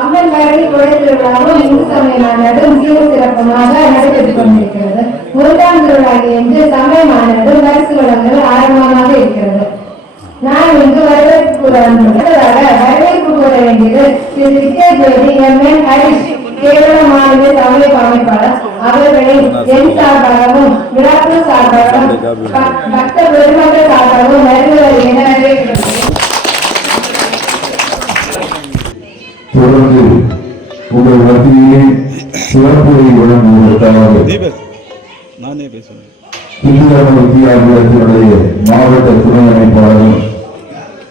அம்மன் பரணி கோயில் திருவிழாவும் இந்து சமய மாநாடும் சீரும் சிறப்புமாக நடைபெற்றுக் கொண்டிருக்கிறது. முதலாம் திருவிழாவில் இன்று சமய மாநாடு பரிசு வழங்கல் ஆரம்பமாக இருக்கிறது. நான் இங்கு வரவேற்பு கூற வேண்டியது திரு வித்யாஜோதி எம்என் ஹரிஷ் கேரள மாநில சமய அமைப்பாளர் அவர்களை என் சார்பாகவும் விழாக்கு சார்பாகவும் பக்த பெருமக்கள் சார்பாகவும் வருகிறார் என கேட்கிறேன். தொடர்ந்து உங்கள் மத்தியிலே சிறப்புரை வழங்குவதற்காக வித்தியாலயத்தினுடைய மாவட்ட துணை அமைப்பாளரும்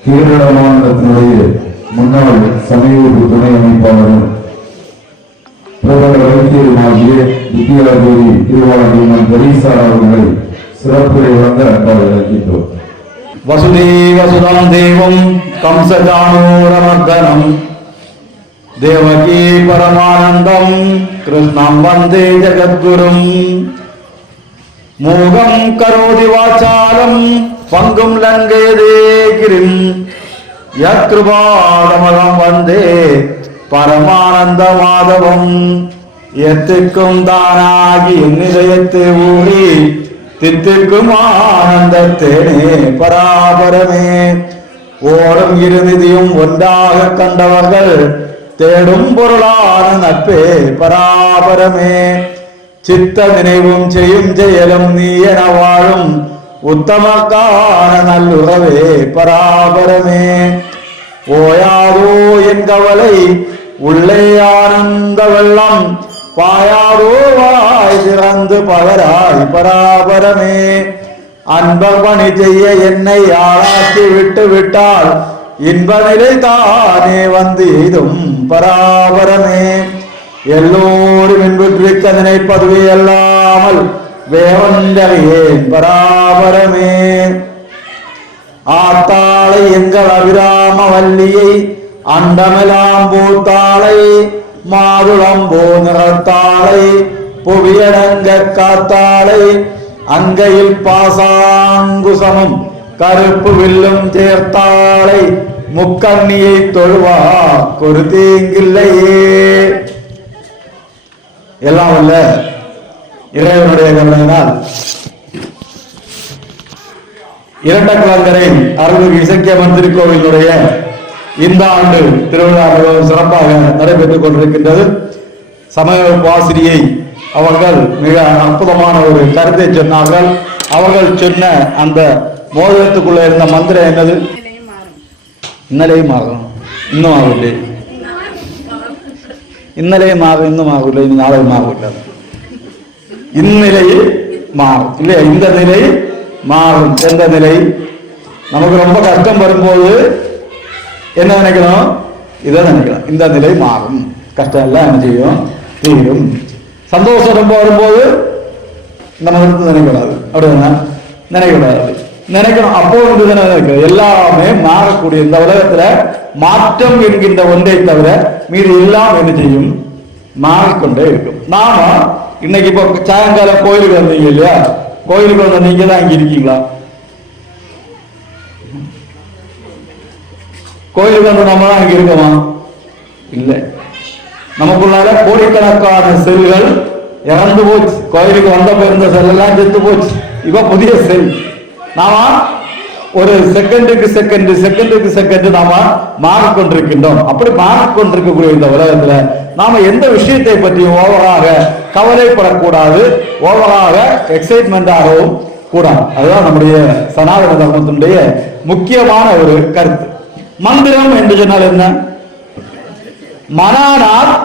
கேரள மாநிலத்தினுடைய முன்னாள் சமயத்து துணை அமைப்பாளரும் பிரபல வைத்தியருமாகிய வித்யாலயோதி திருவாளர் கணேசா அவர்களை சிறப்புரை வழங்க அன்பாக அழைக்கின்றோம். வசுதேவசுதம் தேவம் கம்சஜானூரமர்தனம் தேவகி பரமானந்தம் கிருஷ்ணம் வந்தே ஜகத்குரும் மூகம் கரோதி வாசாலம் பங்கும் லங்கேதே கிரிம் யத்ருபாதமகம் வந்தே பரமானந்த மாதவம் எத்திக்கும் தானாகி என்னிதயத்தை ஊறி தித்திக்கும் ஆனந்தத்தேனே பராபரமே ஓடும் இருநிதியும் ஒன்றாக கண்டவர்கள் தேடும் பொருளான நட்பே பராபரமே சித்த நினைவும் செய்யும் செயலும் நீ என வாழும் உத்தமக்கான நல்லுறவே பராபரமே ஓயாதோ என் கவலை உள்ளே ஆனந்த வெள்ளம் பாயாதோ வாய் திறந்து பகராய் பராபரமே அன்பர் பணி செய்ய என்னை ஆளாக்கி விட்டு விட்டால் இன்ப நிலை தானே வந்து எய்தும் பராபரமே எல்லோரும் இன்புற்றிக்க நினைப்பதுவே அல்லாமல் வேவந்தகையேன் பராபரமே ஆத்தாளை எங்கள் அபிராம வல்லியை அண்டமெலாம் பூத்தாளை மாதுளம்போ நிறத்தாளை புவியடங்க காத்தாளை அங்கையில் பாசாங்குசமும் கருப்பு வில்லும் தேர்த்தாளை முக்கண்ணியை தொழுவா ஒரு தீங்கில்லையே. எல்லாம் வல்ல இறைவனுடைய கருணையினால் இரட்டக்குளங்கரை அருள்மிகு இசக்கியம்மன் திருக்கோவிலுடைய இந்த ஆண்டு திருவிழா மிகவும் சிறப்பாக நடைபெற்றுக் கொண்டிருக்கின்றது. சமய ஆசிரியை அவர்கள் மிக அற்புதமான ஒரு கருத்தை சொன்னார்கள். அவர்கள் சொன்ன அந்த மோதிரத்துக்குள்ள இருந்த மந்திரம் என்னது? ഇന്നലെയും മാറും ഇന്നും ആവില്ലേ? ഇന്നലെയും മാറും ഇന്നും ആവില്ല, ഇനി നാളെയും മാറില്ല. ഇந்நிலையில் மாறும் இல்லையா? இந்த நிலை மாறும். எந்த நிலை? நமக்கு ரொம்ப கஷ்டம் வரும்போது என்ன நினைக்கணும்? இதை நினைக்கணும். இந்த நிலை மாறும், கஷ்டம் எல்லாம் என்ன செய்யும்? தீரும். சந்தோஷம் ரொம்ப வரும்போது நம்ம நினைக்கூடாது, அப்படின்னா நினைக்கூடாது, நினைக்கணும். அப்போ எல்லாமே மாறக்கூடிய இந்த உலகத்துல மாற்றம் என்கின்ற ஒன்றை தவிர மீது எல்லாம் என்ன செய்யும்? மாறிக்கொண்டே இருக்கும். நாம இன்னைக்கு இப்போ சாயங்காலம் கோயிலுக்கு வந்தீங்க இல்லையா? கோயிலுக்கு வந்த நீங்க தான் இங்க இருக்கீங்களா? கோயிலுக்கு வந்து நம்ம தான் இங்க இருக்கோமா? இல்லை. நமக்குள்ளால கோடிக்கணக்கான செல்கள் இறந்து போச்சு. கோயிலுக்கு வந்த இருந்த செல் எல்லாம் செத்து போச்சு. இப்ப புதிய செல். நாம ஒரு செகண்டுக்கு செகண்ட் நாம மாறிக்கொண்டிருக்கின்றோம். அப்படி மாறிக்கொண்டிருக்கக்கூடிய இந்த உலகத்துல நாம எந்த விஷயத்தை பற்றியும் ஓவராக கவலைப்படக்கூடாது, ஓவராக எக்ஸைட்மெண்டாகவும் கூடாது. அதுதான் நம்முடைய சனாதன தர்மத்தினுடைய முக்கியமான ஒரு கருத்து. மந்திரம் என்று சொன்னால் என்ன? மனானாத்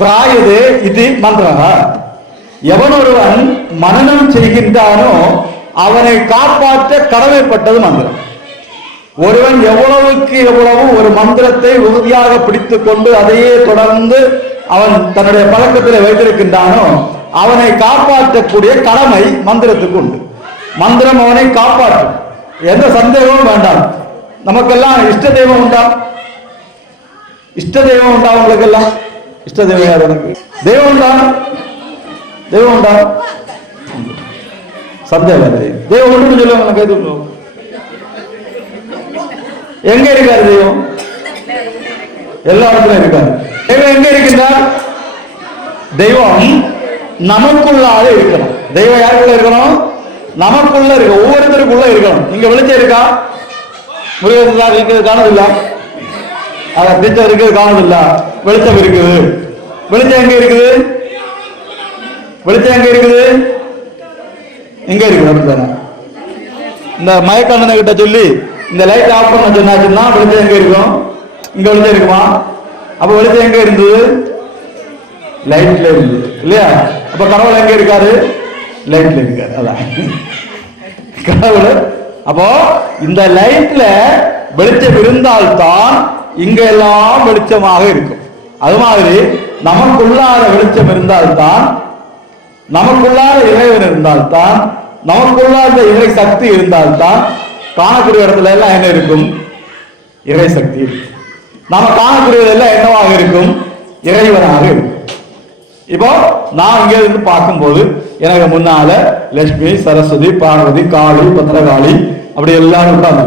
திராயதே இது மந்திரா. எவனொருவன் மனனம் செய்கின்றானோ அவனை காப்பாற்ற கடமைப்பட்டது மந்திரம். ஒருவன் எவ்வளவுக்கு எவ்வளவு ஒரு மந்திரத்தை உறுதியாக பிடித்துக் கொண்டு அதையே தொடர்ந்து அவன் தன்னுடைய பழக்கத்தில் வைத்திருக்கின்றானோ அவனை காப்பாற்றக்கூடிய கடமை மந்திரத்துக்கு உண்டு. மந்திரம் அவனை காப்பாற்றும், எந்த சந்தேகமும் வேண்டாம். நமக்கெல்லாம் இஷ்ட தெய்வம் உண்டா? இஷ்ட தெய்வம் உண்டா? உங்களுக்கு எல்லாம் இஷ்ட தெய்வம் யார்? எனக்கு தெய்வம் உண்டா? தெய்வம் உண்டா? சந்தேகம். தெய்வம் ஒன்று சொல்லுவாங்க. எங்க இருக்காரு தெய்வம்? எல்லா இடத்துல இருக்காரு. தெய்வம் எங்க இருக்கின்றார்? தெய்வம் நமக்குள்ளாக இருக்கணும். தெய்வம் யாருக்குள்ள இருக்கணும்? நமக்குள்ள இருக்கு, ஒவ்வொருத்தருக்குள்ள இருக்கணும். இங்க வெளிச்சம் இருக்கா? முருகன் இருக்கிறது காணதில்ல, அத வெளிச்சம் இருக்கிறது காணதில்ல. வெளிச்சம் இருக்குது. வெளிச்சம் எங்க இருக்குது? வெளிச்சம் எங்க இருக்குது? எங்க இருக்குது? அப்படித்தானே இந்த மயக்கண்ணனை கிட்ட சொல்லி இந்த லைட் ஆஃப் பண்ண சொன்னாச்சுன்னா வெளிச்சம் எங்க இருக்கும்? இங்க வெளிச்சம் இருக்குமா? அப்ப வெளிச்சம் எங்க இருந்தது? லைட்ல இருந்தது இல்லையா? அப்ப கடவுள் எங்க இருக்காரு? லைட்ல இருக்காரு. அதான் கடவுள். அப்போ இந்த லைட்ல வெளிச்சம் இருந்தால்தான் இங்க எல்லாம் வெளிச்சமாக இருக்கும். அது மாதிரி நமக்குள்ளார வெளிச்சம் இருந்தால்தான், நமக்குள்ளார இறைவன் இருந்தால்தான், நமக்குள்ளார இறை சக்தி இருந்தால்தான் காணக்கூடிய இடத்துல எல்லாம் என்ன இருக்கும்? இறை சக்தி இருக்கும். நாம காணக்கூடியதெல்லாம் என்னவாக இருக்கும்? இறைவனாக இருக்கும். இப்போ நான் இங்க இருந்து பார்க்கும்போது எனக்கு முன்னால லட்சுமி, சரஸ்வதி, பார்வதி, காளி, பத்திரகாளி அப்படி எல்லாரும் உட்கார்ந்து.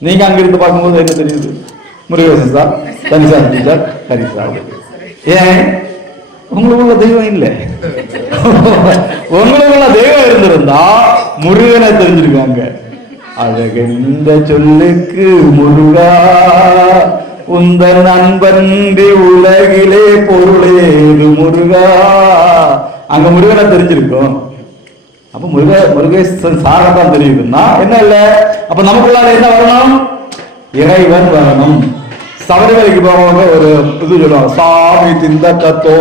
நீங்க அங்கிருந்து பார்க்கும்போது என்ன தெரியுது? முருகேசன் சார், தனிசார் டீச்சர், ஹரி சார். ஏன்? உங்களுக்குள்ள தெய்வம் இல்லை. உங்களுக்குள்ள தெய்வம் இருந்திருந்தா முருகனை தெரிஞ்சிருக்காங்க. அழகென்ற சொல்லுக்கு முருகா, உந்தன் அன்பன்றி உலகிலே பொருளேது முருகா, அங்க முருகனை தெரிஞ்சிருக்கும். அப்ப முருகேசன் சாரதான் தெரியுதுன்னா என்ன இல்ல? அப்ப நமக்குள்ளார என்ன வரணும்? இறைவன் வரணும். சபரிமலைக்கு போறவங்க ஒரு இது சொல்லுவாங்க, சாமி திந்த கத்தோ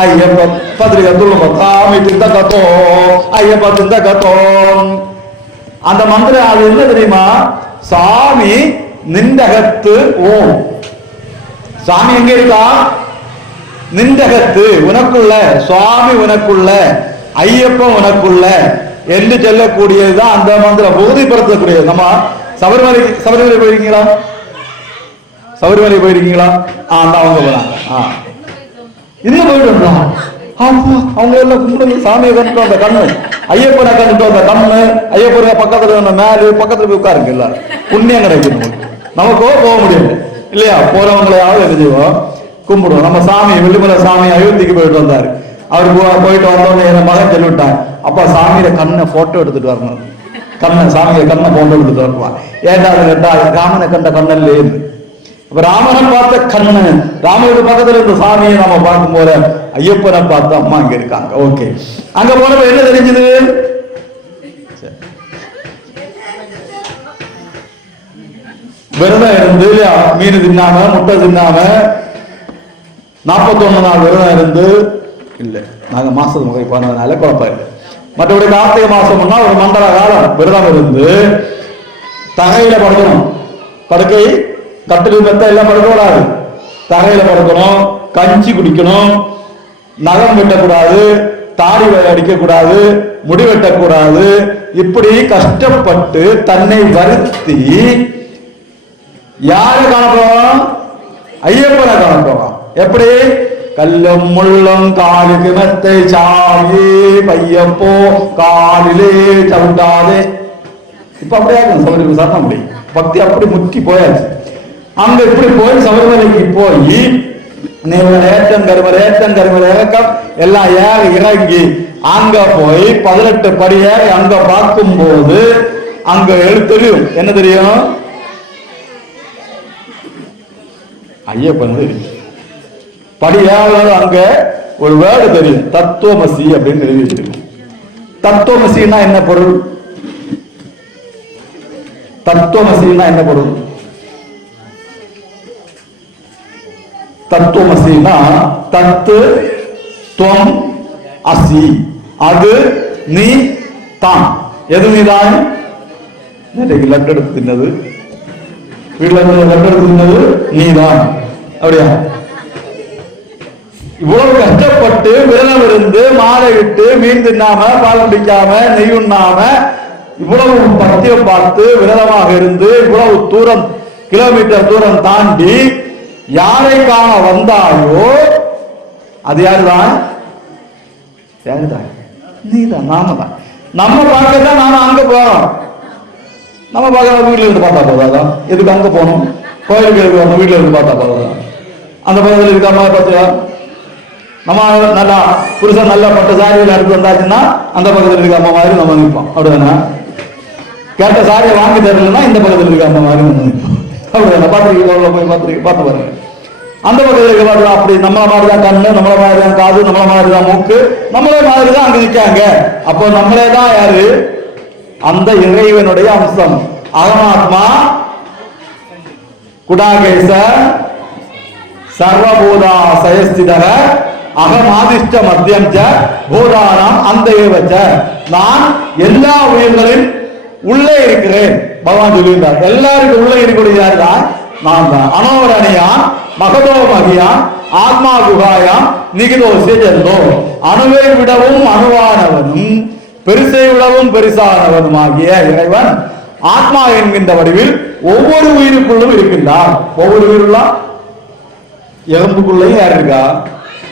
ஐயப்ப பத்திரிகை சொல்லுவோம், சாமி திந்த கத்தோ ஐயப்ப திந்த கத்தோ. அந்த மந்திரம் அது என்ன தெரியுமா? சாமி நின்றகத்து ஓம். சாமி எங்க இருக்கா? நின்றகத்து, உனக்குள்ள சுவாமி, உனக்குள்ள ஐயப்பன் உனக்குள்ள என்று சொல்லக்கூடியதுதான் அந்த மந்திரம், உறுதிப்படுத்தக்கூடியது. நம்ம சபரிமலை போயிருக்கீங்களா? சபரிமலை போயிருக்கீங்களா? அவங்க போறாங்க. இதுல போயிட்டு வந்தோம். அவங்க எல்லாம் கும்பிடுங்க, சாமியை கண்டுட்டு வந்த கண்ணு, ஐயப்பனை கண்டுட்டு வந்த கண்ணு, ஐயப்பன பக்கத்துல மேலு பக்கத்துல போய் உட்காருங்க. எல்லாரும் புண்ணியம் கிடைக்கும். நமக்கோ போக முடியாது இல்லையா? போறவங்களையாவது என்ன செய்வோம்? கும்பிடுவோம். நம்ம சாமி வெள்ளிமலை சாமி அயோத்திக்கு போயிட்டு வந்தாரு. அவரு போயிட்டு வந்தோன்னு என் மகன் சொல்லிவிட்டான், அப்பா சாமியில கண்ணை போட்டோ எடுத்துட்டு வரணும், கண்ணை சாமியை கண்ணை போட்டோ எடுத்துட்டு வரலாம். ஏன்டா கேட்டா ராமனை கண்ட கண்ணல்லே. அப்ப ராமனை பார்த்த கண்ணன், ராமனுக்கு பக்கத்துல இருந்த சாமியை நம்ம பார்க்கும் போது ஐயப்பனை பார்த்த அம்மா அங்க இருக்காங்க. ஓகே, அங்க போனப்ப என்ன தெரிஞ்சது? விரதம் இருந்து மீன் தின்னாம முட்டை தின்னாம 41 நாள் விரதம் இருந்து இல்ல, நாங்க மாசத்து முறை போனதுனால குழப்பம் இல்லை. மற்றபடி கார்த்திகை மாசம்னா ஒரு மண்டல காலம் விரதம் இருந்து தகையில படுக்கணும். படுக்கை கட்டில் மெத்த எல்லாம் படுக்கக்கூடாது, தரையில படுக்கணும், கஞ்சி குடிக்கணும், நகம் வெட்டக்கூடாது, தாடி அடிக்கக்கூடாது, முடி வெட்டக்கூடாது. இப்படி கஷ்டப்பட்டு தன்னை வருத்தி யாரை காணப்போம்? ஐயப்பனை காணப்போம். எப்படி? கல்லும் முள்ளும் காலுக்கு மெத்தை சாமி பையப்போ காலிலே சவுண்டாதே. இப்ப அப்படியே சபரிமலை சார் அப்படி பக்தி அப்படி முக்கி போயாச்சு. அங்க இப்படி போய் சபரிமலைக்கு போய் ஏற்றம் கருமலை இறக்கம் எல்லாம் இறங்கி அங்க போய் 18 படி ஏறி அங்க பார்க்கும் போது அங்க தெரியும். என்ன தெரியும்? ஐயப்பன் படி ஏறாத அங்க ஒரு வேர்டு தெரியும், தத்துவமசி அப்படின்னு எழுதி வச்சிருக்கோம். தத்துவமசின்னா என்ன பொருள்? தத்துவமசின்னா என்ன பொருள்? தத்துவமசின்னா தத்து துவம் அசி, அது நீ தான். எது நீதான்? நேற்றைக்கு லட்டு எடுத்து தின்னது, வீட்டுல லட்டு எடுத்து தின்னது நீதான். அப்படியா? இவ்வளவு கஷ்டப்பட்டு விரதம் இருந்து மாலை விட்டு மீன் தின்னாம பால் குடிக்காம நெய் உண்ணாம இவ்வளவு பக்தியை பார்த்து விரதமாக இருந்து இவ்வளவு தூரம் கிலோமீட்டர் தூரம் தாண்டி யாரை காண வந்தாயோ அது யாருதான்? யாருதான்? நீதான், நாம தான். நம்ம பார்க்கத்தான் நாம அங்க போறோம். நம்ம பார்க்க வீட்டில் இருந்து பார்த்தா போதாதான், எதுக்கு அங்கே போகணும்? கோயிலுக்கு எதுக்கு நம்ம வீட்டில் இருந்து பார்த்தா போதாதான். அந்த பக்கத்தில் இருக்க அம்மா பார்த்தியா, நம்ம நல்லா புருஷன் நல்லா பட்ட சாரியில் எடுத்து வந்தாச்சுன்னா அந்த பக்கத்தில் இருக்க அம்மா மாதிரி நம்ம நிற்போம். அப்படிதானே? கேட்ட சாரியை வாங்கி தரலன்னா இந்த பக்கத்தில் இருக்க அம்மா மாதிரி நம்ம நிற்போம். அப்படிதானே? பார்த்துருக்கீங்க, போய் பார்த்து பாருங்க. அந்த பக்கத்தில் இருக்க பார்த்து அப்படி நம்மள மாதிரி தான் கண்ணு, நம்மள மாதிரி தான் காது, நம்மள மாதிரி தான் மூக்கு, நம்மளே மாதிரி தான் அங்க நிற்காங்க. அப்போ நம்மளே தான் யாரு? அந்த இறைவனுடைய அம்சம். அகமாத்மா குடாகேச சர்வபூதா சயஸ்திதர அகமாதிஷ்ட மத்தியம் ச பூதானம் அந்த ஏவச்ச. நான் எல்லா உயிர்களின் உள்ளே இருக்கிறேன். பகவான் சொல்லியிருந்தார், எல்லாருக்கும் உள்ளே இருக்கக்கூடிய யாரு தான்? நான் தான். அனோரணியான் மகதோ மகியான் ஆத்மா குகாயாம் நிகிதோசிய ஜெல்லோ. அணுவை விடவும் அணுவானவனும் பெருசை விடவும் பெருசானவனுமாகிய இறைவன் ஆத்மா என்கின்ற வடிவில் ஒவ்வொரு உயிருக்குள்ளும் இருக்கின்றார். ஒவ்வொரு உயிருள்ள எலும்புக்குள்ளையும் யார் இருக்கா?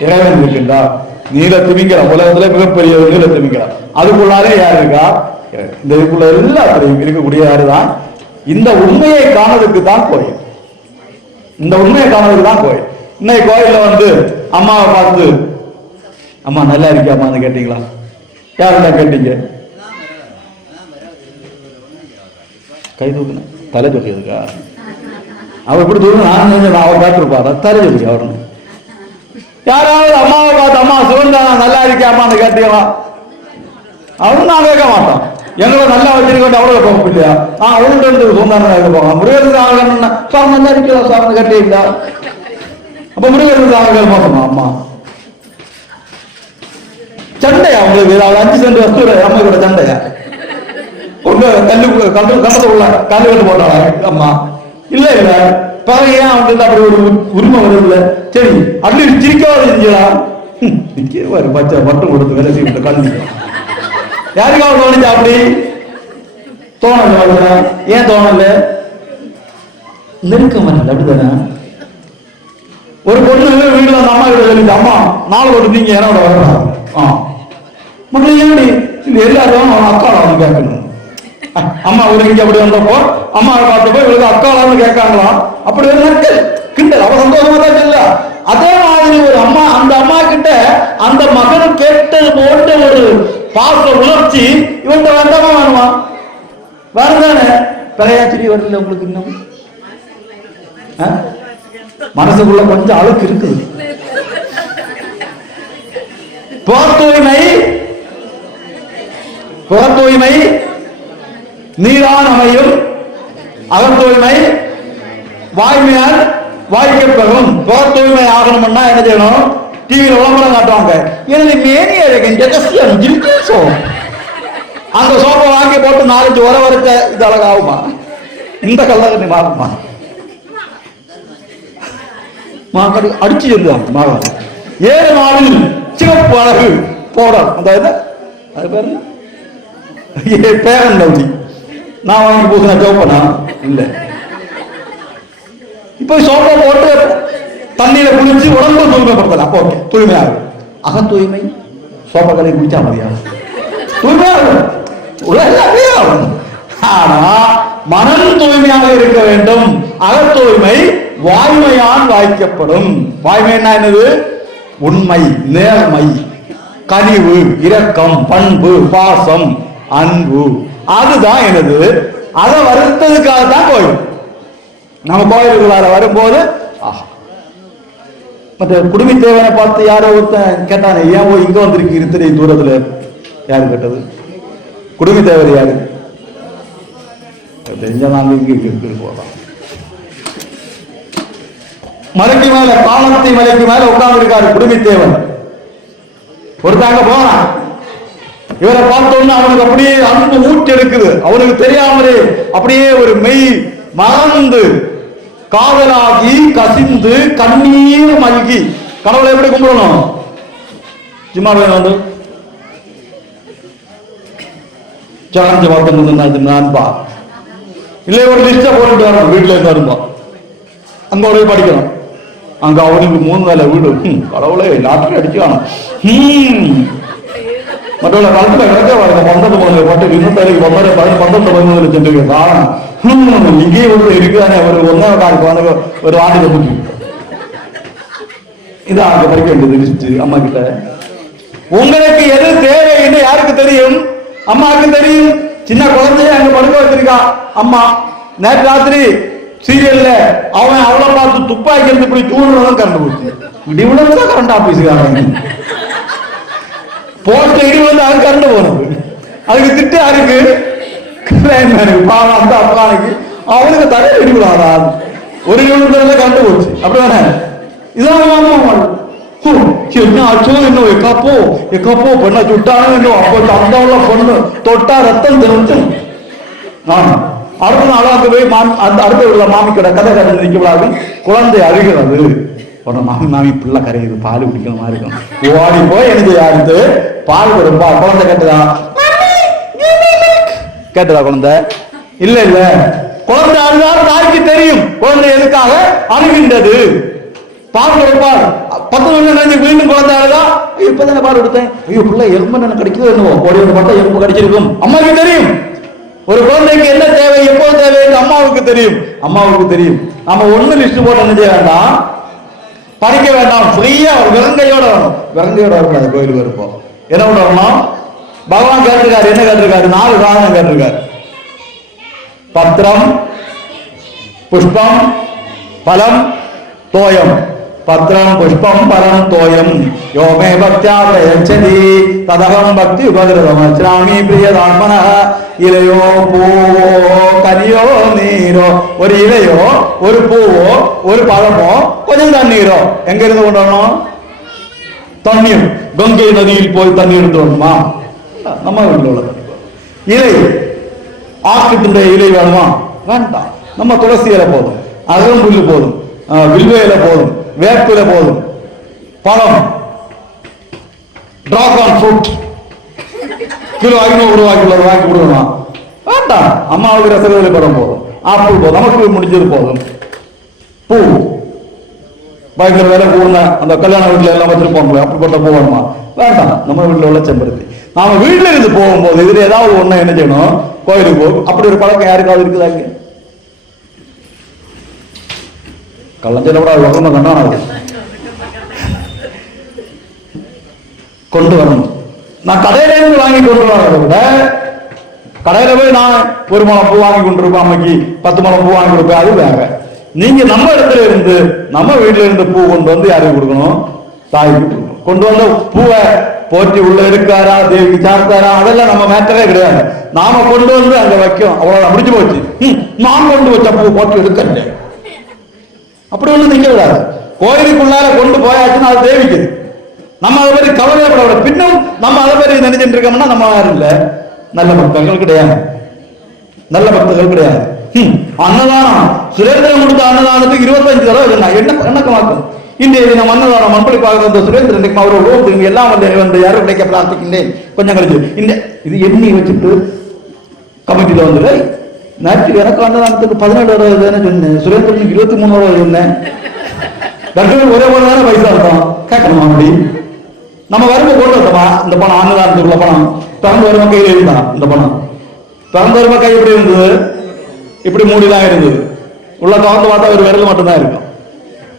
இறைவன் இருக்கின்றார். நீல திமிங்கலம், உலகத்துல மிகப்பெரிய நீல திமிங்கலம், அதுக்குள்ளாலே யார் இருக்கா? இந்த இதுக்குள்ள எல்லாத்தையும் இருக்கக்கூடிய யாருதான்? இந்த உண்மையை காணதுக்கு தான் கோயில். இந்த உண்மையை காணதுக்கு தான் கோயில். இன்னைக்கு கோயில்ல வந்து அம்மாவை பார்த்து அம்மா நல்லா இருக்கியாம்மான்னு கேட்டீங்களா? யாருதான் கேட்டீங்க? கை தூக்குன தலை தூக்கியதுக்கா? அவ எப்படி தூக்கு? நான் அவ காத்திருப்பாரு தலை தூக்கி அவருன்னு. யாராவது அம்மாவை பார்த்து அம்மா சிவந்தானா நல்லா இருக்கியாமான்னு கேட்டீங்களா? அவரும் நான் கேட்க மாட்டோம். எங்களை நல்லா வச்சிருக்கோம் அவ்வளவு போக இல்லையா? அவருக்கு ரெண்டு சொந்தான போவாங்க. முருகருக்கு ஆகணும்னா சார் நல்லா இருக்கலாம் சார்னு கேட்டீங்களா? அப்ப முருகருக்கு ஆகல் போகணுமா? அம்மா சண்டையா உங்களுக்கு? ஏதாவது 5 சென்ட் வஸ்து அம்மா கூட சண்டையா? உங்க கண்டத்துக்குள்ள காலு கட்டு போட்டாளா அம்மா? இல்ல இல்ல, பிறகு ஏன் அவங்களுக்கு அப்படி ஒரு உரிமை வருது? சரி அட்லீஸ்ட் சிரிக்காவது செஞ்சா நிற்கிறாரு பச்சை மட்டும் கொடுத்து வேலை செய்ய கல்வி. யாருக்காவது தோணுச்சா? அப்படி தோணல. ஏன் தோணல? நெருக்கம் வரல. அப்படித்தானே? ஒரு பொண்ணு வீட்டுல அந்த அம்மா கிட்ட சொல்லிட்டு, அம்மா 4 ஓட்டு நீங்க என்னோட வரலாம். மட்டும் ஏன் எல்லாரும் அவன் அக்காவை அவன் கேட்கணும். அம்மா ஒரு இங்க அப்படி வந்தப்போ அம்மாவை பார்த்தப்போ இவருக்கு அக்காலான்னு கேட்காங்களாம். அப்படி ஒரு நக்கல் கிண்டல். அவ சந்தோஷமா தான் இல்ல. அதே மாதிரி ஒரு அம்மா அந்த அம்மா கிட்ட அந்த மகன் கேட்டது போன்ற ஒரு பாச உணர்ச்சி இவன்கிட்ட வேண்டாமா வேணுமா? வேணுதானே? பிறையாச்சிரி வரல உங்களுக்கு இன்னும் மனசுக்குள்ள கொஞ்சம் அழுக்கு இருக்குது. புற தூய்மை நீரான் அமையும், அகத்தூய்மை வாய்மையால் வாய்க்கப்பெறும். புற தூய்மை ஆகணும்னா என்ன செய்யணும்? டிவியில் விளம்பரம் காட்டுவாங்க, எனது மேனி அழகின் ரகசியம் ஜில்சோம். அந்த சோப்பை வாங்கி போட்டு 4-5 உர வரைச்ச இது அழகாகுமா? இந்த கல்லகண்ணி மாறுமா? அடிச்சு சொல்லுவாங்க மாவா 7 நாளில் சிவப்பு அழகு போடல். அந்த அது பேரு பேரன் லவ்லி. நான் வாங்கி பூசின சோப்பனா இல்ல. இப்ப சோப்பை போட்டு தண்ணீரை குளிச்சு உடம்பு தூய்மைப்படுத்தலாம். ஓகே, தூய்மையாகும். அக தூய்மை சோப்பை கலை குடிச்சா மதியா தூய்மையாகும். ஆனா மனம் தூய்மையாக இருக்க வேண்டும். அக தூய்மை வாய்மையான் வாய்க்கப்படும். வாய்மைன்னா என்னது? உண்மை, நேர்மை, கனிவு, இரக்கம், பண்பு, பாசம், அன்பு. அதுதான் எனது. அதை வருத்ததுக்காக தான் கோயில். நம்ம கோயிலுக்குள்ளார வரும்போது மற்ற குடுமி தேவனை பார்த்து யாரோ ஒருத்தன் கேட்டானே, ஏன் போய் இங்க வந்திருக்கு இத்தனை தூரத்துல? யாரு கேட்டது? குடுமி தேவர் யாரு? தெரிஞ்ச நாங்க இங்க போகலாம். மலைக்கு மேல, பாலத்தை மலைக்கு மேல உட்கார்ந்து இருக்காரு குடுமி தேவன். ஒருத்தாங்க போறான். இவரை பார்த்தோன்னு அவனுக்கு அப்படியே அன்பு ஊட்டி எடுக்குது. அவனுக்கு தெரியாமலே அப்படியே ஒரு மெய் மறந்து காதலாகி கசிந்து கண்ணீர் மல்கி கடவுளை எப்படி கும்பிடணும்? சும்மா வந்து சார்ஜ் பார்த்து நான்பா இல்லை, ஒரு லிஸ்ட போட்டுட்டு வரணும். வீட்டுல இருந்து வரும்பா அங்க ஒரு படிக்கணும். அங்க அவனுக்கு 3 வேளை வீடு. கடவுளே லாட்டரி அடிச்சுக்கான മറ്റുള്ള കളത്തിൽ കിടക്കെ പറയുന്നത് 12 മുതൽ മറ്റു ഇന്നത്തെ 12-13 ലക്ഷം രൂപ സാധനം ഇങ്ങനെ കൊണ്ട് ഇരിക്കാനേ ഒരു 1.25 പവന് ஒரு ஆண்டு முக்கியம். இதாக படிக்க வேண்டியது லிஸ்ட் அம்மா கிட்ட. உங்களுக்கு எது தேவை என்று யாருக்கு தெரியும்? அம்மாவுக்கு தெரியும். சின்ன குழந்தைய அங்க படுக்க வச்சிருக்கா அம்மா. நேற்று ராத்திரி சீரியல்ல அவன் அவளை பார்த்து துப்பாக்கி எடுத்து இப்படி தூணுறதும் கரண்ட் போச்சு. இவ்வளவுதான் கரண்ட் ஆபீஸுக்காரங்க போஸ்ட் இடி வந்து அது கரண்ட் போனது. அதுக்கு திட்டு யாருக்கு? பாவம் அந்த அப்பானுக்கு அவனுக்கு தலையில் இடிவிடாதா ஒரு நிமிடத்துல கரண்ட் போச்சு. அப்படிதானே? என்ன ஆச்சோ இன்னும் எக்கப்போ பண்ண சுட்டானு இன்னும் அப்போ அந்த பொண்ணு தொட்டா ரத்தம் தெரிஞ்சும் அடுத்த நாளாக போய் அடுத்த உள்ள மாமி கடை கதை கதை நிற்கக்கூடாது. குழந்தை அழுகிறது. உடனே மாமி பிள்ளை கரையுது, பால் குடிக்கிற மாதிரி இருக்கும். ஓடி போய் எனக்கு யாருக்கு பால் கொடுப்பா. குழந்தை கேட்டதா குழந்தை? இல்ல இல்ல, குழந்தை அழுதால் தாய்க்கு தெரியும் குழந்தை எதுக்காக அழுகின்றது. பால் கொடுப்பார். 10 நிமிஷம் கழிஞ்சு மீண்டும் குழந்தை அழுதா, இப்பதானே பால் கொடுத்தேன், ஐயோ பிள்ளை எறும்பு என்ன கிடைக்குதோ என்னவோ, ஓடி வந்து பார்த்தா எறும்பு கிடைச்சிருக்கும். அம்மாவுக்கு தெரியும் ஒரு குழந்தைக்கு என்ன தேவை, எப்போ தேவை என்று அம்மாவுக்கு தெரியும். அம்மாவுக்கு தெரியும். நாம ஒண்ணு லிஸ்ட் போட்டு என்ன செய்ய வேண்டாம், படிக்க வேண்டாம், ஃப்ரீயா ஒரு விலங்கையோட வரணும். விலங்கையோட வரக்கூடாது கோயிலுக்கு இருப்போம். என்ன பண்ணணும்? பகவான் கேட்டிருக்காரு. என்ன கேட்டிருக்காரு? 4 சாதனம் கேட்டிருக்காரு. பத்திரம், புஷ்பம், பலம், தோயம். பத்திரம் புஷ்பம் பரம் தோயம் யோமே பக்தியா பிரயச்சதி ததகம் பக்தி உபகிருதமச்சாமி பிரியதாத்மன. இலையோ பூவோ கனியோ நீரோ, ஒரு இலையோ ஒரு பூவோ ஒரு பழமோ கொஞ்சம் தண்ணீரோ எங்க இருந்து கொண்டு வரணும்? தண்ணீர் கங்கை நதியில் போய் தண்ணீர் எடுத்து வரணுமா? நம்ம வீட்டில் உள்ள இலை, ஆக்கிட்டு இலை வேணுமா? வேண்டாம். நம்ம துளசி இலை போதும், அகம் புல்லு போதும், வில்வ இலை போதும், வேப்பில போதும். பழம் டிராகன் ஃப்ரூட் கிலோ 500 ரூபாய்க்கு வாங்கி கொடுக்கணும். வேண்டாம். அம்மாவுக்கு ரசகுல்லா பழம் போதும், ஆப்பிள் போதும், நமக்கு முடிஞ்சது போதும். பூ பயங்கர வேலை கூடன அந்த கல்யாண வீட்டுல எல்லாம் வச்சிருப்போம், அப்படிப்பட்ட பூ வேணுமா? வேண்டாம். நம்ம வீட்டுல உள்ள செம்பருத்தி. நாம வீட்டுல இருந்து போகும்போது இதுல ஏதாவது ஒண்ணு என்ன செய்யணும்? கோயிலுக்கு போகும். அப்படி ஒரு பழக்கம் யாருக்காவது இருக்குதாங்க? கள்ளஞ்சல கூட உடம்பு கண்டானது கொண்டு வரணும். நான் கடையில இருந்து வாங்கி கொண்டு வரதை விட கடையில போய் நான் ஒரு முளம் பூ வாங்கி கொண்டு இருப்பேன், அம்மைக்கு 10 முளம் பூ வாங்கி கொடுப்பேன், அது வேற. நீங்க நம்ம இடத்துல இருந்து நம்ம வீட்டுல இருந்து பூ கொண்டு வந்து யாருக்கு கொடுக்கணும்? தாய்க்கு கொடுக்கணும். கொண்டு வந்த பூவை போற்றி உள்ள இருக்காரா, தேவிக்கு சார்த்தாரா, அதெல்லாம் நம்ம மேட்டரே கிடையாது. நாம கொண்டு வந்து அங்க வைக்கும், அவ்வளவுதான், முடிஞ்சு போச்சு. நான் கொண்டு வச்ச பூ போற்றி எடுக்க அப்படி ஒண்ணு நிக்க விடாது. கோயிலுக்குள்ளார கொண்டு போயாச்சுன்னா அது தேவிக்குது. நம்ம அதை மாதிரி கவலைப்பட. பின்னும் நம்ம அதை மாதிரி நினைச்சிட்டு இருக்கோம்னா நம்ம யாரும் இல்ல, நல்ல பக்தர்கள் கிடையாது. நல்ல பக்தர்கள் கிடையாது. அன்னதானம், சுரேந்திரன் கொடுத்த அன்னதானத்துக்கு 25 தடவை என்ன கணக்கமாக்கும். இன்றைய தினம் அன்னதானம் அன்பளிப்பாக வந்த சுரேந்திரன் அவரோடு எல்லாம் வந்து யாரும் கிடைக்க பிரார்த்திக்கின்றேன். கொஞ்சம் கழிச்சு இது எண்ணி வச்சுட்டு கமிட்டியில வந்துடு. நேற்று எனக்கு அன்னதானத்துக்கு 17 தடவை தானே சொன்னேன், சுரேந்திரனுக்கு 23 தடவை சொன்னேன். ஒரே போல தானே பைசா இருக்கும். கேட்கணுமா? அப்படி நம்ம வரும்போது கொண்டு வந்தோமா? இந்த பணம் அன்னதானத்துக்குள்ள பணம் திறந்து வருமா கையில் இருந்தான். இந்த பணம் திறந்து வருமா கை எப்படி இருந்தது? இப்படி மூடிதான் இருந்தது. உள்ள திறந்து பார்த்தா ஒரு விரல் மட்டும்தான் இருக்கும்.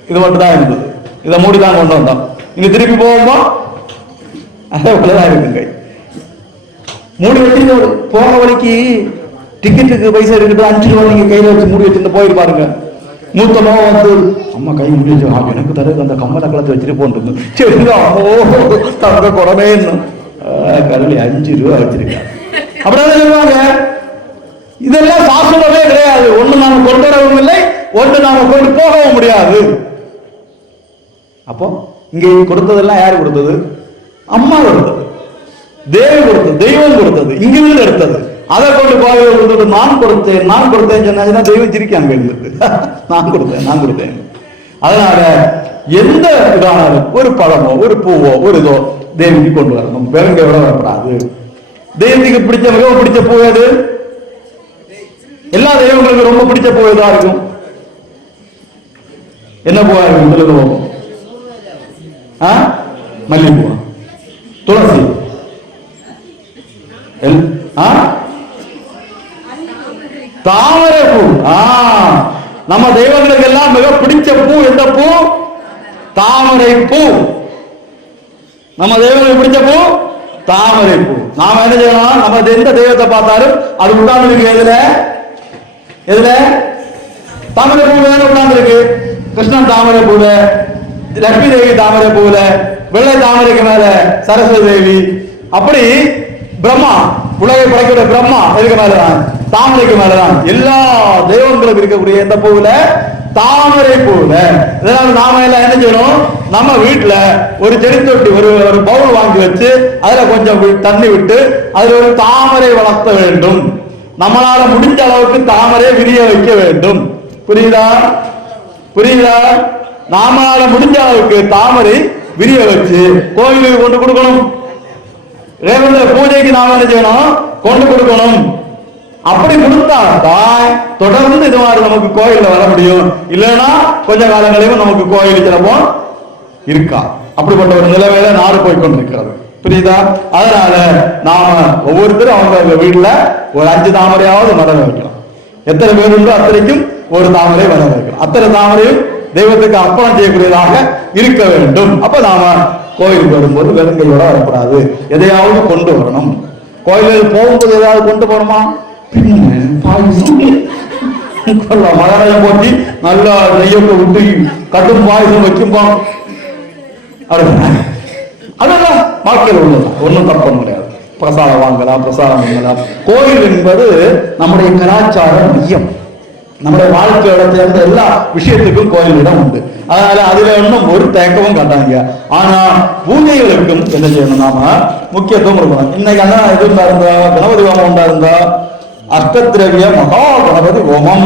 இது மட்டும்தான் இருந்தது. இதை மூடிதான் கொண்டு வந்தோம். இங்க திருப்பி போகும்போ அதே உள்ளதான் இருக்குங்க. மூடி வச்சு போற வழிக்கு டிக்கெட்டுக்கு பைசா இருக்குது 5 ரூபா நீங்க கையில வச்சு மூடி வச்சுட்டு போயிருப்பாருங்க. மூத்தமா வந்து அம்மா கை மூடி வச்சு எனக்கு தர அந்த கம்மலை கலத்து வச்சுட்டு போன்றது. சரிங்க, ஓ தங்க குறமே கரளி 5 ரூபா வச்சிருக்காங்க. அப்படிதான் சொல்லுவாங்க. இதெல்லாம் சாஸ்திரமே கிடையாது. ஒண்ணு நாம கொண்டு வரவும் இல்லை, ஒன்று நாம கொண்டு போகவும் முடியாது. அப்போ இங்க கொடுத்ததெல்லாம் யாரு கொடுத்தது? அம்மா கொடுத்தது, தேவி கொடுத்தது, தெய்வம் கொடுத்தது, இங்கிருந்து எடுத்தது. அதை கொண்டு கோவில் கொடுத்தது நான் கொடுத்தேன் சொன்னா தெய்வம் சிரிக்காங்க இருந்தது. நான் கொடுத்தேன். அதனால எந்த இதானாலும் ஒரு பழமோ ஒரு பூவோ ஒரு இதோ தேவிக்கு கொண்டு வரணும். வேறங்க விட வரப்படாது. தெய்வத்துக்கு பிடிச்ச மிகவும் பிடிச்ச பூ எது? எல்லா தெய்வங்களுக்கு ரொம்ப பிடிச்ச பூ எதா இருக்கும்? என்ன பூவா இருக்கும்? சொல்லுங்க போகும். மல்லிகைப்பூ, துளசி, நம்ம தெய்வங்களுக்கு எல்லாம் மிக பிடிச்ச பூ எந்த பூ? தாமரை பூ. நம்ம தெய்வங்களுக்கு பிடிச்ச பூ தாமரை பூ. நாம என்ன செய்யணும்? நம்ம எந்த தெய்வத்தை பார்த்தாலும் அது உட்கார்ந்து இருக்கு. எதுல? தாமரை பூ உட்கார்ந்து இருக்கு. கிருஷ்ணன் தாமரை பூல, லட்சுமி தேவி தாமரை பூல, வெள்ளை தாமரைக்கு மேல சரஸ்வதி தேவி, அப்படி பிரம்மா, உலகை படைக்கிற பிரம்மா எதுக்கு மேலதான்? தாமரைக்கு மேலதான். எல்லா தெய்வங்களுக்கும் இருக்கக்கூடிய எந்த பூவுல? தாமரை பூவுல. இதனால நாம எல்லாம் என்ன செய்யணும்? நம்ம வீட்டுல ஒரு செடி தொட்டி, ஒரு பவுல் வாங்கி வச்சு அதுல கொஞ்சம் தண்ணி விட்டு அதுல ஒரு தாமரை வளர்த்த வேண்டும். நம்மளால முடிஞ்ச அளவுக்கு தாமரை விரிய வைக்க வேண்டும். புரியுதா? புரியுதா? நாமால முடிஞ்ச அளவுக்கு தாமரை விரிய வச்சு கோயிலுக்கு கொண்டு கொடுக்கணும். ரேவந்த பூஜைக்கு நாம என்ன செய்யணும்? கொண்டு கொடுக்கணும். அப்படி கொடுத்தால்தான் தொடர்ந்து இது மாதிரி நமக்கு கோயில்ல வர முடியும். இல்லைன்னா கொஞ்ச காலங்களையும் நமக்கு கோயில் சிலப்போ இருக்கா. அப்படிப்பட்ட ஒரு நிலைமையில நாடு போய் கொண்டிருக்கிறது. புரியுதா? அதனால நாம ஒவ்வொருத்தரும் அவங்க வீட்டுல ஒரு 5 தாமரையாவது மரம் வைக்கலாம். எத்தனை பேர் உண்டோ அத்தனைக்கும் ஒரு தாமரை மரம் வைக்கலாம். அத்தனை தாமரையும் தெய்வத்துக்கு அர்ப்பணம் செய்யக்கூடியதாக இருக்க வேண்டும். அப்ப நாம கோயிலுக்கு வரும்போது வெறுங்கையோட வரக்கூடாது, எதையாவது கொண்டு வரணும். கோயிலில் போகும்போது ஏதாவது கொண்டு போகணுமா? மகனையும் போட்டி நல்லா நெய்யத்தை விட்டு கட்டும் பாயசம் வைக்கும்போம். அதெல்லாம் வாழ்க்கையில் உள்ளது, ஒன்றும் தப்பு கிடையாது. பிரசாதம் வாங்கலாம், பிரசாதம் வாங்கலாம். கோயில் என்பது நம்முடைய கலாச்சார மையம். நம்முடைய வாழ்க்கையோட சேர்ந்த எல்லா விஷயத்துக்கும் கோயிலிடம் உண்டு. அதனால அதுல ஒன்றும் ஒரு தேக்கமும் காட்டாங்க. ஆனா பூஜைகளுக்கும் என்ன செய்யணும்? நாம முக்கியத்துவம் கொடுக்கணும். இன்னைக்கு என்ன இது இருந்தா? கணபதி ஹோமம் உண்டா இருந்தா அஷ்டத்ரவிய மகா கணபதி ஹோமம்.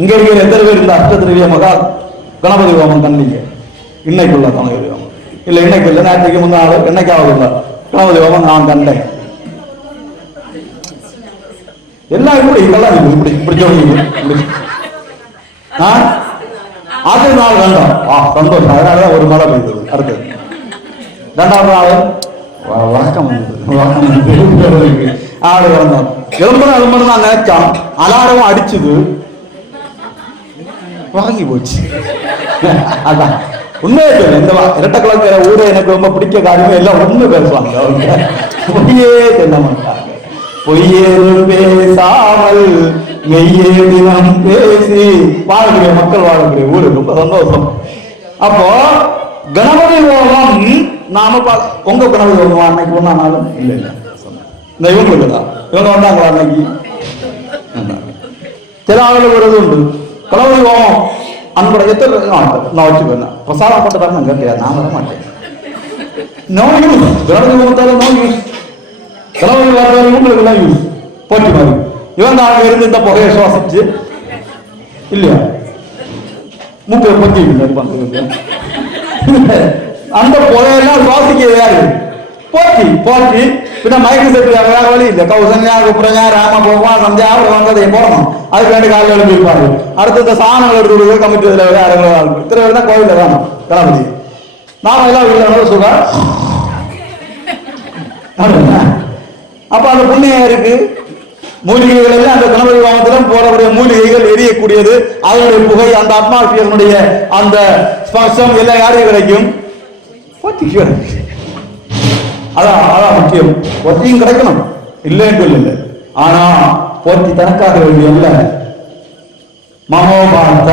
இங்க இருக்கிற எத்தனை பேர் இந்த அஷ்டத்ரவிய மகா கணபதி ஹோமம் கண்டீங்க? இன்னைக்குள்ள கணபதி ஹோமம் இல்ல, இன்னைக்கு இல்லை, நேற்றுக்கு முன்னாள் என்னைக்காவது இல்லை கணபதி ஹோமம் நான் கண்டேன். எல்லாம் இப்படி இதெல்லாம் இப்படி இப்படி சொல்லுங்க. அது நாள் கண்டோம். சந்தோஷம். அதனாலதான் ஒரு மழை பெய்தது. அடுத்தது 2வது நாள் வழக்கம் வந்தது. ஆடு வந்தோம். எலும்புறம் தான் நினைச்சான். அலாரமும் அடிச்சுது, வாங்கி போச்சு. அதான் உண்மையே சொல்லு. இந்த இரட்டைக்கிழமை ஊரை எனக்கு ரொம்ப பிடிக்க காரியமே எல்லாம் உண்மை பேசுவாங்க. அவங்க பொய்யே சொல்ல மாட்டாங்க. பொய்யேதும் பேசாமல் மெய்யே தினம் பேசி வாழக்கூடிய மக்கள் வாழக்கூடிய ஊரு. ரொம்ப சந்தோஷம். அப்போ கணபதி ஹோமம் நாம உங்க கணபதி ஹோமம் அன்னைக்கு ஒன்னாலும் இல்லை இல்லை இந்த இவங்களுக்கு தான். இவங்க வந்தாங்களா அன்னைக்கு? சில ஆளுகள் வருது உண்டு. கணபதி ஹோமம் அன்போட எத்தனை நான் வச்சுக்கோங்க. பிரசாதம் போட்டு பாருங்க கேட்டியா? நான் வர மாட்டேன். No use. கணபதி ஹோமத்தால நோ யூஸ். கணபதி உங்களுக்கு எல்லாம் யூஸ் போட்டி மாதிரி. இவன் தான் அங்க இருந்து இந்த புகையை சுவாசிச்சு இல்லையா மூக்கை பத்தி அந்த புகையெல்லாம் சுவாசிக்க யாரு? போட்டி போட்டி. பின்ன மயக்க சேர்த்து வேற வழி இல்லை. கௌசன்யா குப்புறஞ்சா ராம போவா சந்தியா அப்படி வந்ததை போடணும். அதுக்கு வேண்டிய காலையில் எழுப்பி இருப்பாரு. அடுத்த இந்த சாணங்கள் எடுத்து கமிட்டி திருவிழா தான் கோவில வேணும் கணபதி. நாம எல்லாம் வீட்டில் சுகா. அப்ப அந்த புண்ணியம் இருக்கு. மூலிகைகள் எல்லாம் அந்த கணபதி ஹோமத்திலும் போடக்கூடிய மூலிகைகள் எரியக்கூடியது. அதனுடைய புகை, அந்த அட்மாஸ்பியருடைய அந்த ஸ்பர்ஷம் எல்லாம் யாருக்கு கிடைக்கும்? அதான் முக்கியம். ஒத்தியும் கிடைக்கணும், இல்லைன்னு இல்லை. ஆனா போட்டி தனக்காக வேண்டியல்ல. மனோபார்த்த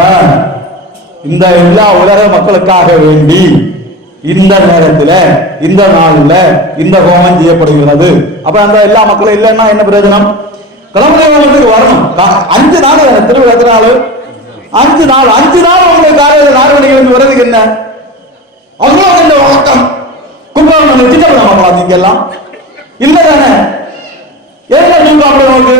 இந்த எல்லா உலக மக்களுக்காக வேண்டி இந்த நேரத்துல இந்த நாள்ல இந்த ஹோமம் செய்யப்படுகிறது. அப்ப அந்த எல்லா மக்களும் இல்லைன்னா என்ன பிரயோஜனம்? கணபதி ஹோமத்துக்கு வரணும். 5 நாள் திருவிழா. எத்தனை நாள்? 5 நாள். 5 நாள் உங்களுக்கு காலையில் 4 மணிக்கு வர்றதுக்கு என்ன அவ்வளோ இந்த வழக்கம்? கும்பகோணம் திட்டப்படாம நீங்க எல்லாம் இல்லை தானே? என்ன தூங்காம நமக்கு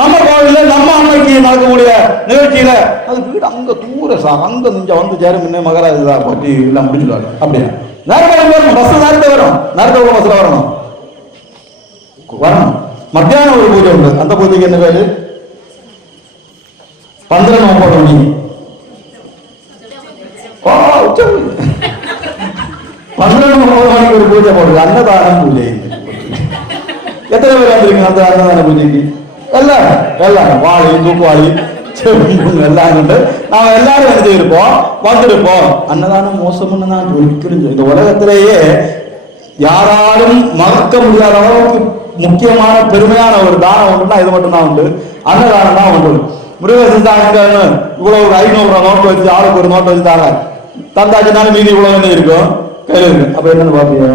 நம்ம கோவில்ல நம்ம அன்னைக்கு நடக்கக்கூடிய நிகழ்ச்சியில அது வீடு அங்க தூர சார் அங்க நீங்க வந்து சேரும் முன்னே மகராஜா பற்றி எல்லாம் முடிச்சுடுவாங்க. அப்படியா? நேரத்தை வரணும். பஸ் நேரத்தை வரும். நேரத்தை உள்ள பஸ்ல வரணும். மத்தியானம் ஒரு பூஜை உண்டு. அந்த பூஜைக்கு என்ன பேரு? 12:30 மணி. 12:30 மணிக்கு ஒரு பூஜை போடுது. அன்னதான பூஜை. எத்தனை பேர் வந்திருக்கீங்க அந்த அன்னதான பூஜைக்கு? எல்லாரும் வாளி தூக்குவாளி எல்லாம் நாம எல்லாரும் என்ன செய்யிருப்போம், வந்திருப்போம். அன்னதானம் மோசம்னு நான் ஒழிக்கிறது. இந்த உலகத்திலேயே யாராலும் மறக்க முடியாத அளவுக்கு முக்கியமான பெருமையான ஒரு தானம் ஒன்றுனா இது மட்டும்தான் உண்டு, அன்னதானம் தான் உண்டு. முருகசிந்தாங்கன்னு இவ்வளவு 500 ரூபாய் நோட்டு வச்சு ஆளுக்கு ஒரு நோட்டு வச்சு தாங்க தந்தாச்சுனாலும் மீதி இவ்வளவு என்ன இருக்கும் கையில் இருக்கு. அப்ப என்னன்னு பாப்பீங்க,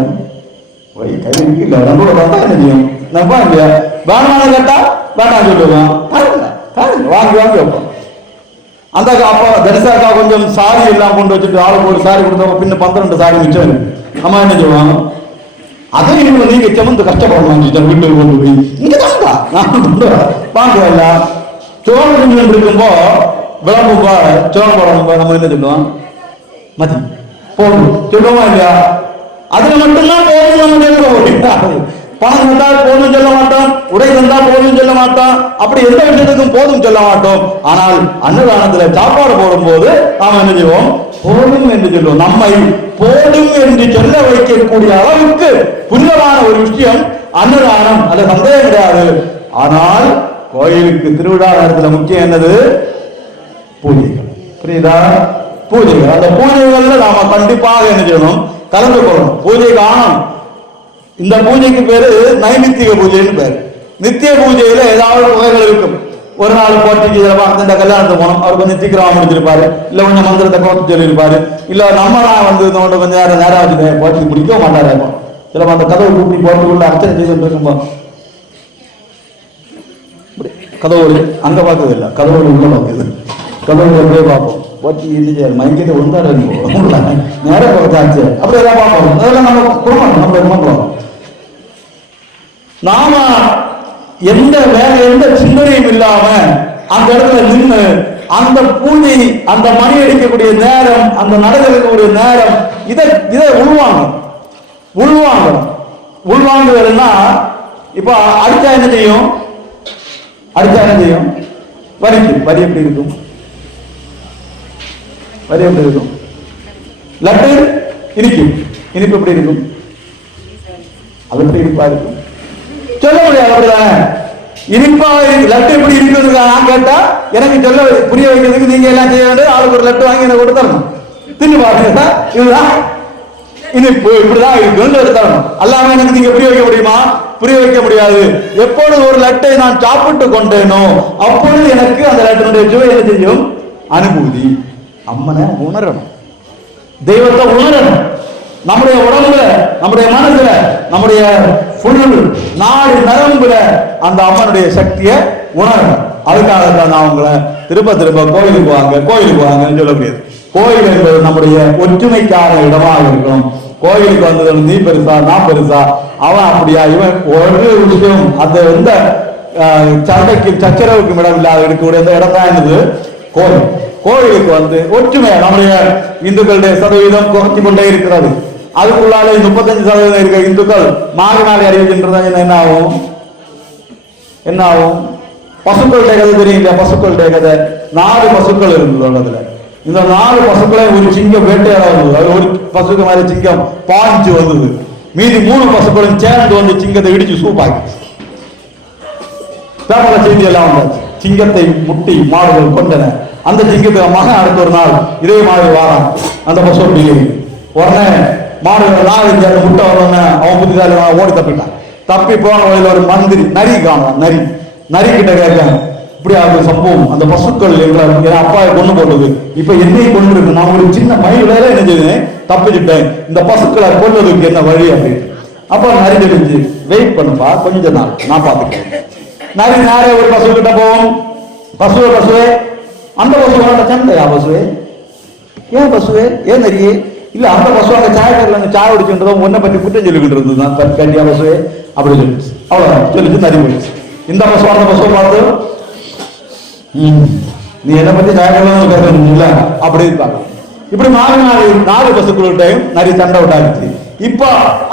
கையில் இருக்கு இல்ல நம்மளோட பார்த்தா என்ன செய்யும், நம்ம இல்லையா வேணான்னு கேட்டா வேணாம் சொல்லுவேன், வாங்கி வாங்கி வைப்போம். அந்த அப்பா தரிசாக்கா கொஞ்சம் சாரி எல்லாம் கொண்டு வச்சுட்டு ஆளுக்கு ஒரு சாரி கொடுத்தவங்க பின்ன 12 சாரி மிச்சம் அம்மா என்ன செய்வாங்க, அதை நீங்க செமந்து கஷ்டப்படணும் வீட்டுக்கு கொண்டு போய் இங்க தாங்க வாங்குவல்ல. சோழன் இருக்கும்போ விளம்புப்பா சோழம் போடணும் நம்ம என்ன சொல்லுவோம், மதி போடும் சொல்லுவோமா இல்லையா, அதுல மட்டும்தான் போதும் நம்ம சொல்லுவோம். பணம் தந்தால் போதும் சொல்ல மாட்டோம், உடை தந்தால் போதும் சொல்ல மாட்டோம், அப்படி எந்த விஷயத்துக்கும் போதும் சொல்ல மாட்டோம். ஆனால் அன்னதானத்துல சாப்பாடு போடும் போது நாம் என்ன செய்வோம், போதும் என்று சொல்லுவோம். நம்மை போதும் என்று சொல்ல வைக்கக்கூடிய அளவுக்கு புனிதமான ஒரு விஷயம் அன்னதானம், அது சந்தேகம் கிடையாது. ஆனால் கோயிலுக்கு திருவிழா நேரத்தில் முக்கியம் என்னது, பூஜைகள். புரியுதா, பூஜைகள். அந்த பூஜைகள்ல நாம கண்டிப்பாக என்ன செய்யணும், கலந்து கொள்ளணும், பூஜை காணும். இந்த பூஜைக்கு பேரு நைமித்திக பூஜைன்னு பேரு. நித்திய பூஜையில ஏதாவது வகைகள் இருக்கும். ஒரு நாள் போட்டிக்கு அந்த கல்யாணத்துக்கு போனோம், அவர் கொஞ்சம் சீக்கிரமா முடிச்சிருப்பாரு, இல்ல கொஞ்சம் மந்திரத்தை கோர்த்து சொல்லியிருப்பாரு, இல்ல நம்ம தான் வந்து கொஞ்சம் நேரம் வச்சுட்டு போட்டிக்கு முடிக்க மாட்டாரு. சில அந்த கதவை கூட்டி போட்டுக்குள்ள அர்ச்சனை செய்து இருக்கும்போது கதவு அங்க பார்த்தது இல்லை, கதவு உள்ள பார்க்குது, கதவு அப்படியே பார்ப்போம், போட்டி இல்லை மைக்கத்தை ஒன்றாரு நேரம் குறைச்சாச்சு அப்படி எல்லாம் பார்ப்போம். அதெல்லாம் நம்ம குடும்பம் நம்ம குடும்பம். நாம எந்த வேற எந்த சிந்தனையும் இல்லாம அந்த இடத்துல நின்று அந்த பூஜை, அந்த மணி அடிக்கக்கூடிய நேரம், அந்த நடக்கக்கூடிய நேரம், இதை உள்வாங்குவதுன்னா இப்ப அடிச்சா என்ன செய்யும், வரி எப்படி இருக்கும், லட்டு இனிப்பு எப்படி இருக்கும், அது எப்படி இனிப்பா இருக்கும் சொல்ல முடியாது. அப்படிதானே இனிப்பா லட்டு எப்படி இருக்குது நான் கேட்டா எனக்கு சொல்ல புரிய வைக்கிறதுக்கு நீங்க எல்லாம் செய்ய வேண்டியது, ஆளுக்கு ஒரு லட்டு வாங்கி எனக்கு கொடுத்தரணும், தின்னு பாருங்க இதுதான் இனிப்பு இப்படிதான் இருக்கு தரணும். அல்லாம எனக்கு நீங்க புரிய வைக்க முடியுமா, புரிய வைக்க முடியாது. எப்பொழுது ஒரு லட்டை நான் சாப்பிட்டு கொண்டேனோ அப்பொழுது எனக்கு அந்த லட்டினுடைய சுவை என்ன செய்யும், அனுபூதி. அம்மனை உணரணும், தெய்வத்தை உணரணும். நம்முடைய உடம்புல, நம்முடைய மனசுல, நம்முடைய நாடு நரம்புல அந்த அம்மனுடைய சக்தியை உணரணும். அதுக்காகத்தான் நான் உங்களை திரும்ப திரும்ப கோயிலுக்கு வாங்கன்னு சொல்ல முடியாது. கோயில் என்பது நம்முடைய ஒற்றுமைக்கான இடமாக இருக்கணும். கோயிலுக்கு வந்தது நீ பெருசா நான் பெருசா அவன் அப்படியா இவன் ஒரு விஷயம், அந்த எந்த சண்டைக்கும் சச்சரவுக்கும் இடம் இல்லாத இருக்கக்கூடிய இந்த இடம் தான் என்னது கோயில். கோயிலுக்கு வந்து ஒற்றுமை, நம்முடைய இந்துக்களுடைய சதவீதம் குறைச்சி கொண்டே இருக்கிறது. அதுக்குள்ளாலே 35% இருக்கிற இந்துக்கள் மாறி மாறி அறிவிக்கின்றது என்ன ஆகும், பசுக்களுடைய கதை தெரியுங்க, பசுக்களுடைய கதை 4 பசுக்கள் இருந்தது. அதுல இந்த 4 பசுக்களை ஒரு சிங்கம் வேட்டையாட வந்தது. அது ஒரு பசுக்கு மேல சிங்கம் பாஞ்சு வந்தது. மீதி 3 பசுக்களும் சேர்ந்து வந்து சிங்கத்தை இடிச்சு சூப்பாக்கி பேப்பர செய்தி எல்லாம் வந்தாச்சு. சிங்கத்தை முட்டி மாடுகள் கொண்டன. அந்த சிங்கத்துக்கு மகன் அடுத்த ஒரு நாள் இதே மாதிரி வாரான். அந்த பசு உடனே மாடுகள் 4 முட்டை வரணும்னு அவன் புத்திசாலி ஓடி தப்பிட்டான். தப்பி போன வழியில் ஒரு மந்திரி நரி காணான். நரி கிட்ட கேட்க இப்படி அது சம்பவம், அந்த பசுக்கள் என் அப்பாவை கொண்டு போட்டது, இப்ப என்னையும் கொண்டு இருக்கு, நான் ஒரு சின்ன மயில் வேலை என்ன செய்தேன், தப்பிச்சுட்டேன், இந்த பசுக்களை கொண்டதுக்கு என்ன வழி அப்படின்னு. அப்ப நரி தெரிஞ்சு வெயிட் பண்ணுப்பா கொஞ்ச நாள் நான் பார்த்துட்டேன். நரி நேரே ஒரு பசு கிட்ட போவோம். பசுவே அந்த பசுவோட சண்டையா பசுவே, ஏன் பசுவே, ஏன் நரியே, இல்ல அந்த பசு அங்க சாயக்கடல சாய குடிச்சுன்றதோ உன்னை பற்றி குற்றம் சொல்லிக்கிட்டு தான் கண்டியா பசுவே அப்படி சொல்லிச்சு. அவ்வளவுதான் சொல்லிச்சு, நரி போயிடுச்சு. இந்த பசு அந்த பசுவை பார்த்து நீ என்ன பத்தி இல்ல அப்படி இருப்பாங்க. இப்படி 4 பசுக்கள்கிட்டையும் நரி சண்டை விட்டாச்சு. இப்ப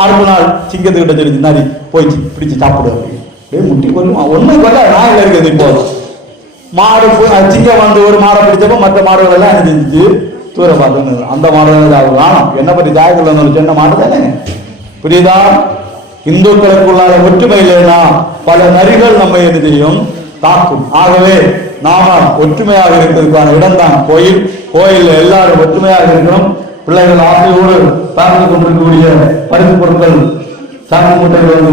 அடுத்த நாள் சிங்கத்துக்கிட்ட சொல்லிச்சு, நரி போயிடுச்சு பிடிச்சு சாப்பிடு அப்படின்னு முட்டி கொள்ளுமா, ஒண்ணும் கொல்ல நாயில் இருக்குது. இப்போ மாடு சிங்கம் வந்து ஒரு மாடை பிடிச்சப்போ மற்ற மாடுகள் எல்லாம் என்ன செஞ்சுச்சு, தூர பார்த்து அந்த மாடுகள் வேணும், என்ன பத்தி ஜாயக்குள்ள சின்ன மாடு தானே. புரியுதா, இந்துக்களுக்குள்ளார ஒற்றுமை இல்லைன்னா பல நரிகள் நம்ம என்ன செய்யும் காக்கும். ஆகவே நாம ஒற்றுமையாக இருக்கிறதுக்கான இடம் தான் கோயில். கோயில் எல்லாரும் ஒற்றுமையாக இருக்கணும். பிள்ளைகள் ஆசையோடு பார்த்து கொண்டிருக்கக்கூடிய பரிசு பொருட்கள் சாமி மூட்டைகள்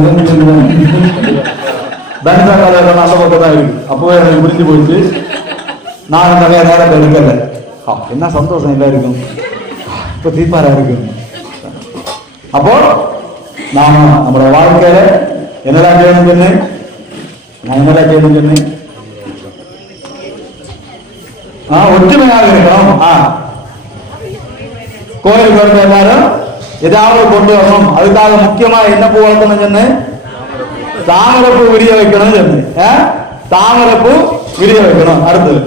தனிதா கதை அந்த பக்கம் தான் இருக்கு. அப்பவே எனக்கு புரிஞ்சு போயிடுச்சு. நான் நிறைய நேரத்தை எடுக்கல. என்ன சந்தோஷம் இல்லை இருக்கும். இப்ப தீபாரா இருக்கு. அப்போ நாம நம்மளோட வாழ்க்கையில என்னடா செய்யணும் சொன்னேன்? நான் என்னடா செய்யணும் சொன்னேன்? ஒற்றுமையாக இருக்கணும். கோயிலுக்கு வந்து எல்லாரும் ஏதாவது கொண்டு வரணும். அதுக்காக முக்கியமா என்ன பூ வளர்க்கணும் சொன்னேன்? தாமரைப்பூ விரிய வைக்கணும் சொன்னேன். தாமரைப்பூ விரிய வைக்கணும். அடுத்தது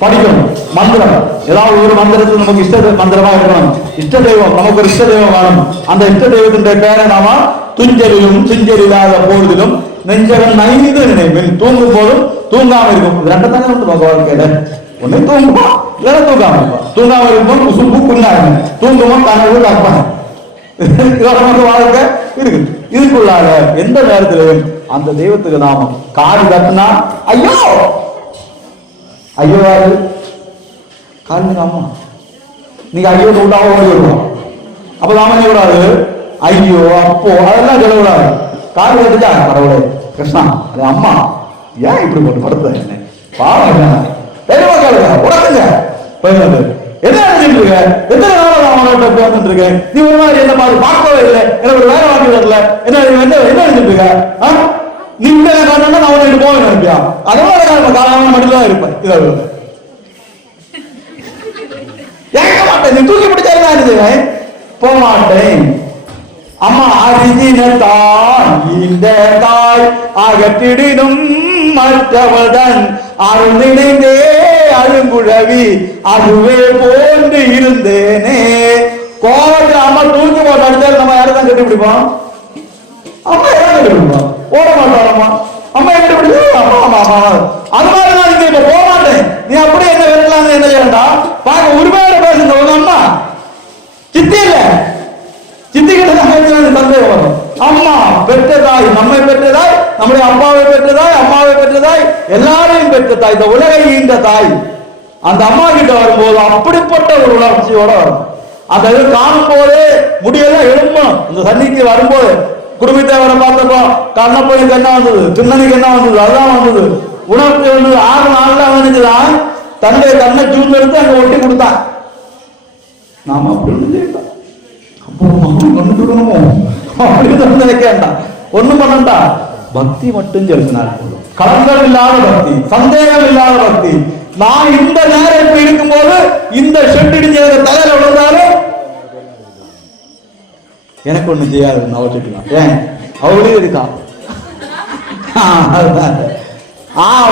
படிக்கணும். மந்திரம், ஏதாவது ஒரு மந்திரத்தில் நமக்கு இஷ்ட மந்திரமா இருக்கணும். இஷ்ட தெய்வம், நமக்கு ஒரு இஷ்ட தெய்வம் வேணும். அந்த இஷ்ட தெய்வத்தின் பேரை நாம துஞ்சலிலும் துஞ்சலில்லாத பொழுதிலும் நெஞ்சகன் நைந்து நினைவில் தூங்கும் போதும் தூங்காம இருக்கும். இது ரெண்டு தானே வந்து வாழ்க்கையில ஒண்ணு தூங்குமா இல்ல தூங்காம இருப்பா. தூங்காம இருக்கும் சுப்பு குன்னாங்க, தூங்குமா கனவு கற்பனை. வாழ்க்கை இருக்கு. இதுக்குள்ளாக எந்த நேரத்திலையும் அந்த தெய்வத்துக்கு நாம காடு கட்டினா ஐயோ ஐயோ காரணம் அம்மா நீங்க ஐயோ நூட்டாக ஓடி வருவோம். அப்ப நாம கூடாது ஐயோ அப்போ அதெல்லாம் சொல்லக்கூடாது. காடு கட்டுச்சா கடவுளே கிருஷ்ணா அது அம்மா ஏன் இப்படி போட்டு படுத்த என்ன பாவம் உடக்குங்க போயிடுறது. என்ன நினைச்சிட்டு இருக்க? எத்தனை நாள் நான் அவங்கள்ட்ட பேசிட்டு இருக்கேன். நீ ஒரு மாதிரி என்ன மாதிரி பார்க்கவே இல்லை, எனக்கு ஒரு வேலை வாங்கி வரல. என்ன என்ன நினைச்சிட்டு இருக்க? நீ காரணம் நான் அவனை போக நினைப்பியா? அதோட காரணம் மட்டும் தான் இருப்பேன். இதை கேட்க மாட்டேன். நீ தூக்கி பிடிச்சா போக மாட்டேன். அம்மா அரிதினத்தான் இந்த தாய் அகற்றிடும் மற்றவள்தான் அருள் நினைந்தே அருங்குழவி அதுவே போன்று இருந்தேனே. கோவில் அம்மா தூக்கி போட்டு அடிச்சாலும் நம்ம யாரும் கட்டி பிடிப்போம்? அம்மா யாரும் கட்டி பிடிப்போம்? ஓட மாட்டோம். அம்மா எப்படி பிடிச்சோம்? அம்மா அம்மா அம்மா அது மாதிரி நான் இங்க இப்ப போக மாட்டேன். நீ அப்படியே என்ன வெட்டலாம் என்ன செய்யண்டா? பார்க்க உரிமையோட பேசுங்க. உங்க அம்மா சித்தி இல்ல, சித்திக்கிட்ட சந்தேகம் வரும். அம்மா பெற்ற தாய், நம்மை பெற்ற தாய், நம்முடைய அப்பாவை பெற்ற தாய், அம்மாவை பெற்ற தாய், எல்லாரையும் பெற்ற தாய், இந்த உலகை ஈன்ற தாய். அந்த அம்மா கிட்ட வரும்போது அப்படிப்பட்ட ஒரு உணர்ச்சியோட வரும். அந்த இது காணும் போது முடியெல்லாம் எழும்பணும். இந்த சன்னிக்கு வரும்போது குடும்பத்தேவரை பார்த்தப்போ கண்ணப்பைக்கு என்ன வந்தது, திண்ணனுக்கு என்ன வந்தது, அதுதான் வந்தது. உணர்ச்சி வந்தது. 6 நாள்ல நினைச்சுதான் தன்னுடைய கண்ணை ஜூன் எடுத்து அங்க ஒட்டி கொடுத்தான். நாம அப்படி செய்யலாம். ஒண்ணும் பண்ணா பக்தி மட்டும் செலுத்தினார். கலங்கள் இல்லாத பக்தி, சந்தேகம் இல்லாத பக்தி. நான் இந்த நேரம் இப்ப இருக்கும் போது இந்த ஷெட் தலையில விழுந்தாலும் எனக்கு ஒண்ணு செய்யாது. அவசிக்கலாம் ஏன் அவளையும் இருக்கா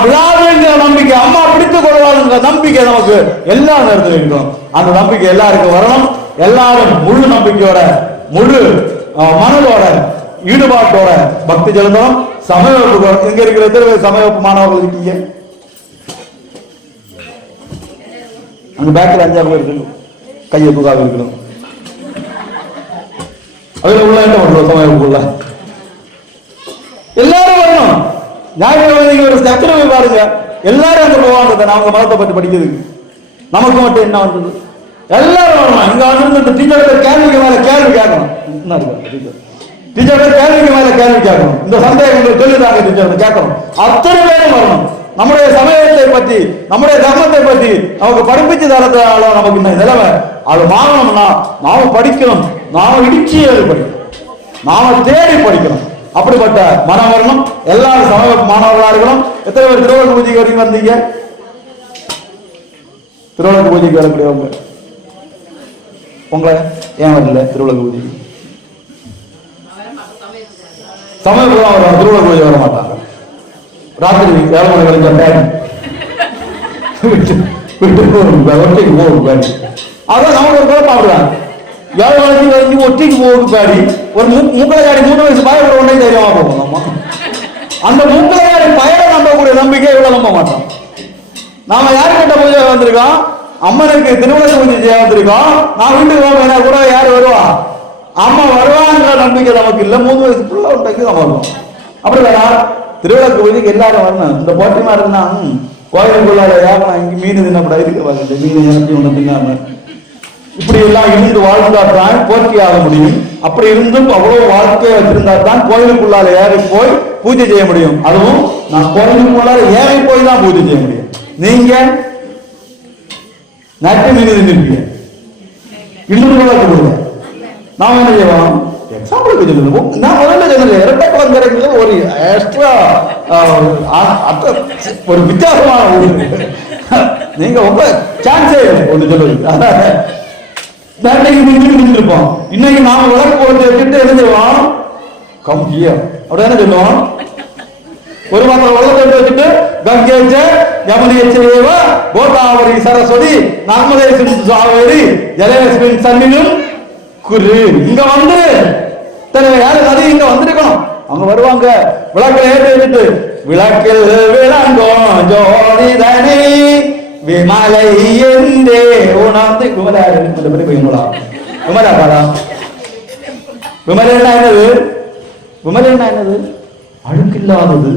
விழாவுங்கிற நம்பிக்கை, அம்மா பிடித்துக் கொள்வாருங்கிற நம்பிக்கை நமக்கு எல்லா நேரத்திலும் இருக்கும். அந்த நம்பிக்கை எல்லாருக்கும் வரணும். எல்லாரும் முழு நம்பிக்கையோட முழு மனதோட ஈடுபாட்டோட பக்தி செலுத்தணும். சமயவப்பு எங்க இருக்கிற எத்தனை சமயவப்பு மாணவர்கள் இருக்கீங்க? அந்த பேக்கில் 5 பேர் இருக்கணும். கையை தூக்காக இருக்கணும். அதுல உள்ள என்ன பண்ணுவோம்? சமயவப்புக்குள்ள எல்லாரும் வரணும். ஞாயிற்றுக்கிழமை ஒரு ஸ்ட்ரக்சர் பாருங்க. எல்லாரும் அங்க போவாங்க. அவங்க மதத்தை பற்றி படிக்கிறதுக்கு நமக்கு மட்டும் என்ன வந்தது? எல்லாரும் வரணும். இங்க வந்து டீச்சர்கிட்ட கேள்விக்கு மேல கேள்வி கேட்கணும். டீச்சர்கிட்ட கேள்விக்கு மேல கேள்வி கேட்கணும். இந்த சந்தேகங்களை சொல்லிதாங்க டீச்சர் கேட்கணும். அத்தனை பேரும் வரணும். நம்முடைய சமயத்தை பற்றி, நம்முடைய தர்மத்தை பற்றி நமக்கு படிப்பிச்சு தரதால நமக்கு இந்த நிலைமை அது மாறணும்னா நாம படிக்கணும். நாம இடிச்சு படிக்கணும். நாம தேடி படிக்கணும். அப்படிப்பட்ட மனம் வரணும். எல்லாரும் சமய மாணவர்களா இருக்கணும். எத்தனை பேர் திருவள்ளுவர் பூஜைக்கு வரைக்கும் வந்தீங்க? திருவள்ளுவர் பூஜைக்கு வரக்கூடியவங்க உங்களை ஏன் வரல? திருவள்ளுவர் பூஜைக்கு சமயபுரம் வருவாங்க. திருவள்ளுவர் பூஜை வர மாட்டாங்க. ராத்திரி 7 மணி வரைக்கும் ஒட்டிக்கு போகும் பாடி. அதான் நமக்கு ஒரு குழப்பம் அப்படிதான். 7 மணிக்கு வரைக்கும் ஒட்டிக்கு போகுது பாடி. ஒரு மூக்கலையாடி 3 வயசு பயப்பட ஒன்றே தைரியமா போகும். நம்ம அந்த மூக்கலையாடி பயனை நம்பக்கூடிய நம்பிக்கை இவ்வளவு நம்ப மாட்டோம். நாம யாருக்கிட்ட பூஜை வந்திருக்கோம்? அம்மனுக்கு திருவிழா பூஜை செய்ய வந்திருக்கோம். நான் வீட்டுக்கு போவேன் கூட யாரு வருவா? அம்மா வருவாங்கிற நம்பிக்கை நமக்கு இல்லை. 3 வயசுக்குள்ள ஒரு டைக்கு நம்ம வருவோம். அப்படி வேணா திருவிழாக்கு போய் எல்லாரும் வரணும். இந்த போட்டிமா இருந்தா கோயிலுக்குள்ளார ஏகணும் இங்கே மீன் தின்னப்பட இருக்க மீன் எனக்கு ஒன்று தின்னாம இப்படி எல்லாம் இருந்து வாழ்ந்தால்தான் போட்டி ஆக முடியும். அப்படி இருந்தும் அவ்வளவு வாழ்க்கையை வச்சிருந்தா தான் கோயிலுக்குள்ளார ஏறி போய் பூஜை செய்ய முடியும். அதுவும் நான் கோயிலுக்குள்ளார ஏறி போய் தான் பூஜை செய்ய முடியும். நீங்க நட்டு மீன் தின்னுப்பீங்க, இன்னும் கொடுங்க. நாம் என்ன செய்வோம்? எக்ஸாம்பிளுக்கு சொல்லுவோம். நான் முதல்ல சொன்னது இரட்டை குழந்தைங்கிறது ஒரு எக்ஸ்ட்ரா ஒரு வித்தியாசமான ஊர். நீங்க ரொம்ப சான்ஸே ஒன்று சொல்லுவீங்க. இருப்போம். இன்னைக்கு நாம விளக்கு போட்டு வச்சுட்டு எழுதுவோம் கம்பிய அப்படி என்ன சொல்லுவோம்? ஒரு மாதம் விளக்கு வச்சுட்டு கங்கேச்ச யமுனேச்சேவ கோதாவரி சரஸ்வதி நர்மதேசின் சாவேரி ஜலேஸ்மின் சன்னிலும் குரு. இங்க வந்து யாரு நதி இங்க வந்திருக்கணும். அவங்க வருவாங்க விளக்கில் ஏற்றி வச்சுட்டு விளக்கில் விளங்கும் ஜோதிதனி விமலை என்றே உணர்ந்து விமலாரு விமலா பாடா. விமலா என்னது? விமலா என்னது? அழுக்கில்லாதது.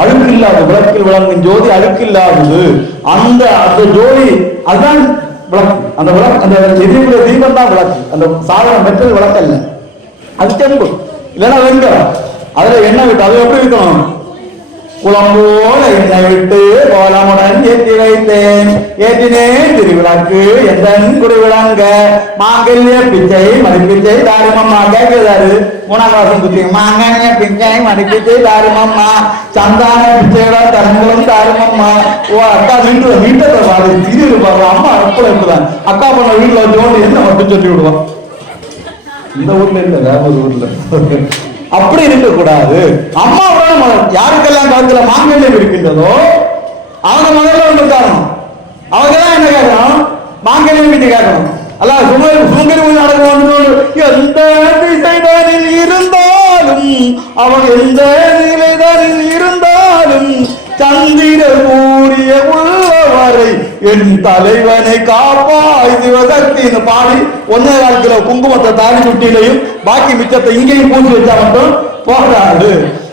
அழுக்கில்லாத விளக்கில் விளங்கும் ஜோதி அழுக்கில்லாதது. அந்த அந்த ஜோதி அதுதான் விளக்கு. அந்த விளக்கு அந்த எதிர்ப்புடைய தீபம் தான் விளக்கு. அந்த சாதாரண மெட்டல் விளக்கு அல்ல, அது செம்பு இல்லைன்னா வெண்கலம். அதுல எண்ணெய் விட்டு அது எப்படி இருக்கணும்? குளம்போல எண்ணெய் விட்டு கோலமுடன் ஏற்றி வைத்தேன் ஏற்றினேன் திருவிளக்கு எந்தன் குடிவிளங்க மாங்கல்ய பிச்சை மடிப்பிச்சை தாரிமம்மா. கேட்கிறாரு 3ஆம் கிளாஸ் புத்தி. மாங்கல்ய பிச்சை மடிப்பிச்சை தாரிமம்மா சந்தான பிச்சையோட தரங்களும் தாரிமம்மா. ஓ அக்கா வீட்டை பாரு திரு பாரு அம்மா எப்போ இருக்குதான் அக்கா பண்ண வீட்டுல வச்சோண்டு என்ன மட்டும் சொல்லி விடுவான். இந்த ஊர்ல இல்ல வேற ஒரு ஊர்ல அப்படி இருக்க கூடாது. அம்மாவோட மதம் யாருக்கெல்லாம் கருத்துல மாங்கல்யம் இருக்கின்றதோ அவங்க முதல்ல ஒன்று காரணம். அவங்க தான் என்ன கேட்கணும்? மாங்கல்யம் பற்றி கேட்கணும். அல்ல சுங்கரி நடக்கும். எந்த திசைதானில் இருந்தாலும் அவன் எந்த நிலைதானில் இருந்தாலும் சந்திர கூறிய உள்ளவரை என் தலைவனை காப்பாய் சிவசக்தின்னு பாடி 1.25 கிலோ குங்குமத்தை தாலி சுட்டிலையும் பாக்கி மிச்சத்தை இங்கேயும் பூசி வச்சா மட்டும் போகாது.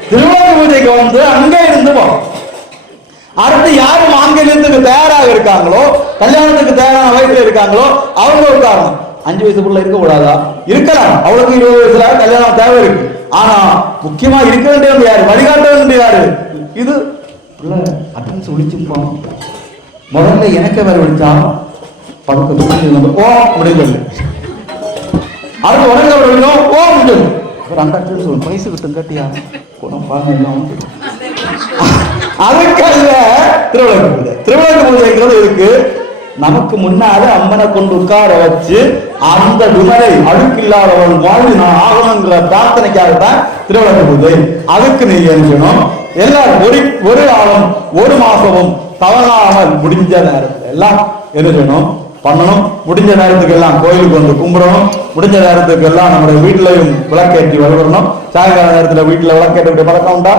திருவிழா பூஜைக்கு வந்து அங்கே இருந்து அடுத்து யாரு மாங்கல்யத்துக்கு தயாராக இருக்காங்களோ கல்யாணத்துக்கு தயாரான வயசுல இருக்காங்களோ அவங்க ஒரு காரணம். 5 வயசுக்குள்ள இருக்க கூடாதா? இருக்கலாம். அவளுக்கு 20 வயசுல கல்யாணம் தேவை இருக்கு. ஆனா முக்கியமா இருக்க வேண்டியது யாரு? வழிகாட்ட வேண்டிய யாரு? இது அட்டன்ஸ் ஒழிச்சுப்பான். முதல்ல எனக்கு வேற விழிச்சா படுக்க ஓ அப்படின்னு சொல்லு. அடுத்து உடனே விடணும் ஓ சொல்லு. ஒரு அந்த சொல்லு பைசு கிட்டும் கட்டியா குணம் பாருங்க. அதுக்கல்ல திருவிளக்கு பூஜை. திருவிளக்கு பூஜைங்கிறது இருக்கு. நமக்கு முன்னால அம்மனை கொண்டு உட்கார வச்சு அந்த விமலை அழுக்கில்லாதவன் வாழ்ந்து நான் ஆகணுங்கிற பிரார்த்தனைக்காகத்தான் திருவிளக்கு பூஜை. அதுக்கு நீங்க இருக்கணும். எல்லாரும் ஒரு ஆளும் ஒரு மாசமும் தவறாமல் முடிஞ்ச நேரத்துல எல்லாம் எழுதணும் பண்ணணும். முடிஞ்ச நேரத்துக்கு எல்லாம் கோயிலுக்கு வந்து கும்பிடணும். முடிஞ்ச நேரத்துக்கு எல்லாம் நம்முடைய வீட்டிலையும் விளக்கேற்றி வரணும். சாயங்கால நேரத்துல வீட்டுல விளக்கேற்றக்கூடிய பழக்கம் உண்டா?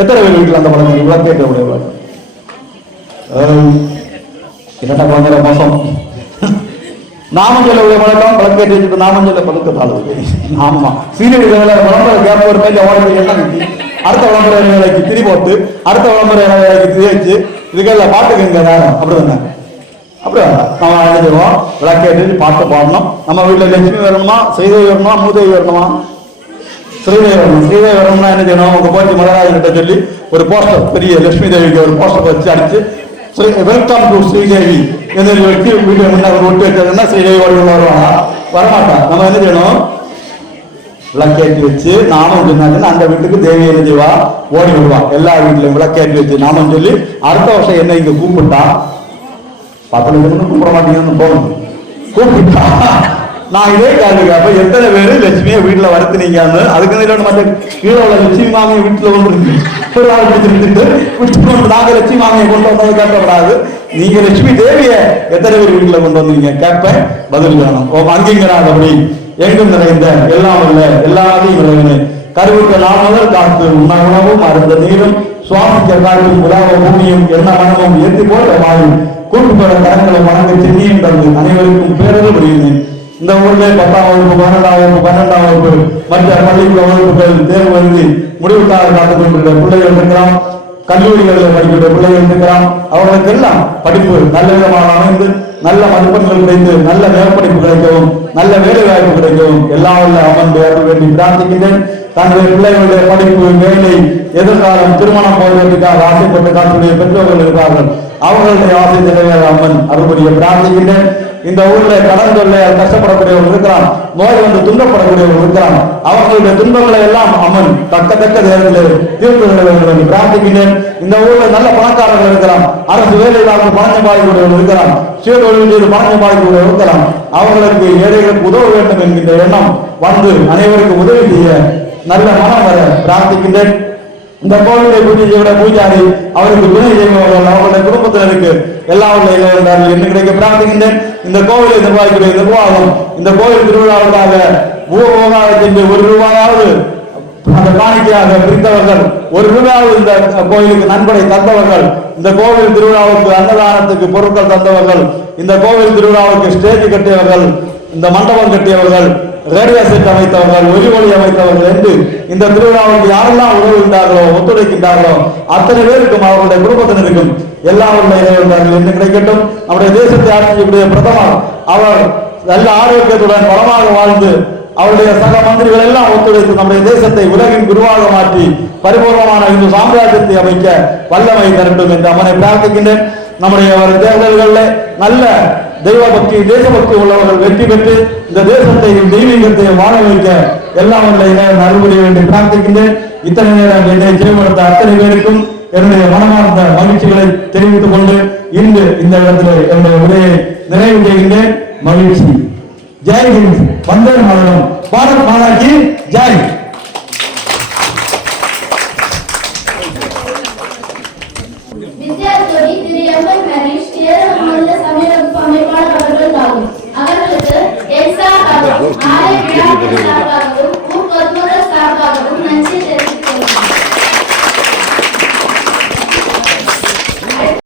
எத்தனை பேர் வீட்டுல அந்த பழக்கம் விளக்கேற்றக்கூடிய பழக்கம்? இரட்டை குழந்தை மோசம். நாமம் சொல்லக்கூடிய பழக்கம் விளக்கேற்றி வச்சுட்டு நாமம் சொல்ல பழக்கத்தாளு. ஆமா சீனியர் விளம்பர கேட்ப ஒரு பேஜ் ஓடி எண்ணெய் அடுத்த விளம்பர வேலைக்கு திரி போட்டு அடுத்த விளம்பர வேலைக்கு திரி வச்சு இதுக்கெல்லாம் பாட்டுக்குங்க நேரம் அப்படிதாங்க. அப்படியே நம்ம என்ன செய்வோம்? விளக்கேற்றி பாட்டு பாடணும். நம்ம வீட்டுல லட்சுமி வரணுமா, ஸ்ரீதேவி வரணுமா, மூதேவி வரணுமா? ஸ்ரீதேவி வரணும். ஸ்ரீதேவி வரணும்னா என்ன செய்யணும்? உங்க போட்டி மலராஜன் கிட்ட சொல்லி ஒரு போஸ்டர் பெரிய லட்சுமி தேவிக்கு ஒரு போஸ்டர் வச்சு அடிச்சு வெல்கம் டு ஸ்ரீதேவி வீட்டு முன்னாடி ஒட்டு வச்சதுன்னா ஸ்ரீதேவி வருவாங்க. வரமாட்டா. நம்ம என்ன செய்யணும்? விளக்கேற்றி வச்சு நாமம் சொன்னாங்கன்னா அந்த வீட்டுக்கு தேவி என்ன செய்வா? ஓடி விடுவா. எல்லா வீட்லயும் விளக்கேற்றி வச்சு நாமம் சொல்லி அடுத்த வருஷம் என்ன இங்க கூப்பிட்டா 10 நிமிஷம் கூப்பிட மாட்டீங்கன்னு போகணும். கூப்பிட்டா நான் இதே கேள்வி அப்ப எத்தனை பேரு லட்சுமியை வீட்டுல வருத்தினீங்கன்னு. அதுக்கு மற்ற கீழே உள்ள லட்சுமி மாமியை வீட்டுல கொண்டு ஒரு ஆள் பிடிச்சிட்டு நாங்க லட்சுமி மாமியை கொண்டு வந்தது கேட்கப்படாது. நீங்க லட்சுமி தேவிய எத்தனை பேர் வீட்டுல கொண்டு வந்தீங்க கேட்பேன். பதில் வேணும். அங்கிங்கிறாங்க அப்படி எங்கும் நிறைந்த எல்லாம் இல்ல எல்லாத்தையும் இறைவனே கருவுக்கு நான் முதல் காத்து உணவும் அருந்த நீரும் சுவாமிக்க காட்டும் உலக பூமியும் என்ன மனமும் ஏற்றி போட்ட வாயும் கூட்டுப்பட கரங்களை வணங்க சென்னியும் தந்து அனைவருக்கும் பேரது முடியுமே. இந்த ஊர்ல 10ஆம் வகுப்பு 12ஆம் வகுப்பு 12ஆம் வகுப்பு மற்ற பள்ளிக்கூட வகுப்புகள் தேர்வு எழுதி முடிவுக்காக காத்துக் கொண்டிருக்கிற பிள்ளைகள் இருக்கிறான். கல்லூரிகளில் படிக்கிற பிள்ளைகள் இருக்கிறான். அவர்களுக்கு எல்லாம் படிப்பு நல்ல விதமாக அமைந்து நல்ல மதிப்பெண்கள் கிடைத்து நல்ல மேற்படிப்பு கிடைக்கவும் நல்ல வேலை வாய்ப்பு கிடைக்கவும் எல்லாம் உள்ள அமர்ந்து வேண்டி பிரார்த்திக்கின்றேன். தங்களுடைய பிள்ளைகளுடைய படிப்பு வேலை எதிர்காலம் திருமணம் போவதற்காக ஆசைப்பட்டு காத்துடைய பெற்றோர்கள் இருக்கிறார்கள். அவர்களுடைய ஆசை நிறைவேற அம்மன் அறுபடிய பிரார்த்திக்கின்றேன். இந்த ஊர்ல கடன் தொல்லையால் கஷ்டப்படக்கூடியவர்கள் இருக்கிறான். நோய் வந்து துன்பப்படக்கூடியவர்கள் இருக்கிறான். அவர்களுடைய துன்பங்களை எல்லாம் அம்மன் தக்க நேரத்தில் தீர்த்து வேண்டும் என்று பிரார்த்திக்கின்றேன். இந்த ஊர்ல நல்ல பணக்காரர்கள் இருக்கிறான். அரசு வேலையில்லாமல் பணம் சம்பாதிக்கூடியவர்கள் இருக்கிறான். சுய தொழில் செய்து பணம் சம்பாதிக்கூடியவர்கள் இருக்கிறான். அவர்களுக்கு ஏழைகளுக்கு உதவ வேண்டும் என்கின்ற எண்ணம் வந்து அனைவருக்கும் உதவி செய்ய நல்ல மனம் வர பிரார்த்திக்கின்றேன். இந்த கோவிலை பூஜை செய்கிற பூஜாரி அவருக்கு துணை செய்பவர்கள் அவர்களுடைய குடும்பத்தினருக்கு எல்லா உள்ளார்கள் என்ன கிடைக்க பிரார்த்திக்கின்றேன். இந்த கோவிலை நிர்வாகிக்கிற நிர்வாகம் இந்த கோவில் திருவிழாவுக்காக பூர்வகாலத்திற்கு ₹1 அந்த காணிக்கையாக பிரித்தவர்கள் ₹1 இந்த கோவிலுக்கு நன்கொடை தந்தவர்கள், இந்த கோவில் திருவிழாவுக்கு அன்னதானத்துக்கு பொருட்கள் தந்தவர்கள், இந்த கோவில் திருவிழாவுக்கு ஸ்டேஜ் கட்டியவர்கள், இந்த மண்டபம் கட்டியவர்கள், ரேடியோ செட் அமைத்தவர்கள், ஒலி அமைத்தவர்கள் என்று இந்த திருவிழாவுக்கு யாரெல்லாம் உதவுகின்றார்களோ ஒத்துழைக்கின்றார்களோ அத்தனை பேருக்கும் அவர்களுடைய குடும்பத்தினருக்கும் எல்லாம் இறைவர்கள் என்று கிடைக்கட்டும். நம்முடைய தேசத்தை ஆட்சி செய்யக்கூடிய பிரதமர் அவர் நல்ல ஆரோக்கியத்துடன் பலமாக வாழ்ந்து அவருடைய சக மந்திரிகள் எல்லாம் ஒத்துழைத்து நம்முடைய தேசத்தை உலகின் குருவாக மாற்றி பரிபூர்ணமான இந்து சாம்ராஜ்யத்தை அமைக்க வல்லமை தரட்டும் என்று அம்மனை பிரார்த்திக்கின்றேன். நம்முடைய தேர்தல்களில் நல்ல தெய்வ பக்தி தேசபக்தி உள்ளவர்கள் வெற்றி பெற்று இந்த தேசத்தையும் தெய்வீகத்தையும் வாழ வைக்க எல்லாம் உள்ள அறுபடி வேண்டி பிரார்த்திக்கின்றேன். இத்தனை நேரம் என்னை செயல்படுத்த அத்தனை பேருக்கும் என்னுடைய மனமார்ந்த மகிழ்ச்சிகளை தெரிவித்துக் கொண்டு இன்று இந்த இடத்துல என்னுடைய உரையை நிறைவு செய்கின்றேன். மகிழ்ச்சி. ஜெய்ஹிந்த், வந்தே மாதரம், பாரத் மாதா கி ஜெய். வித்யார்த்தி திரு எம்.என். ஹரிஷ், கேரள மாநில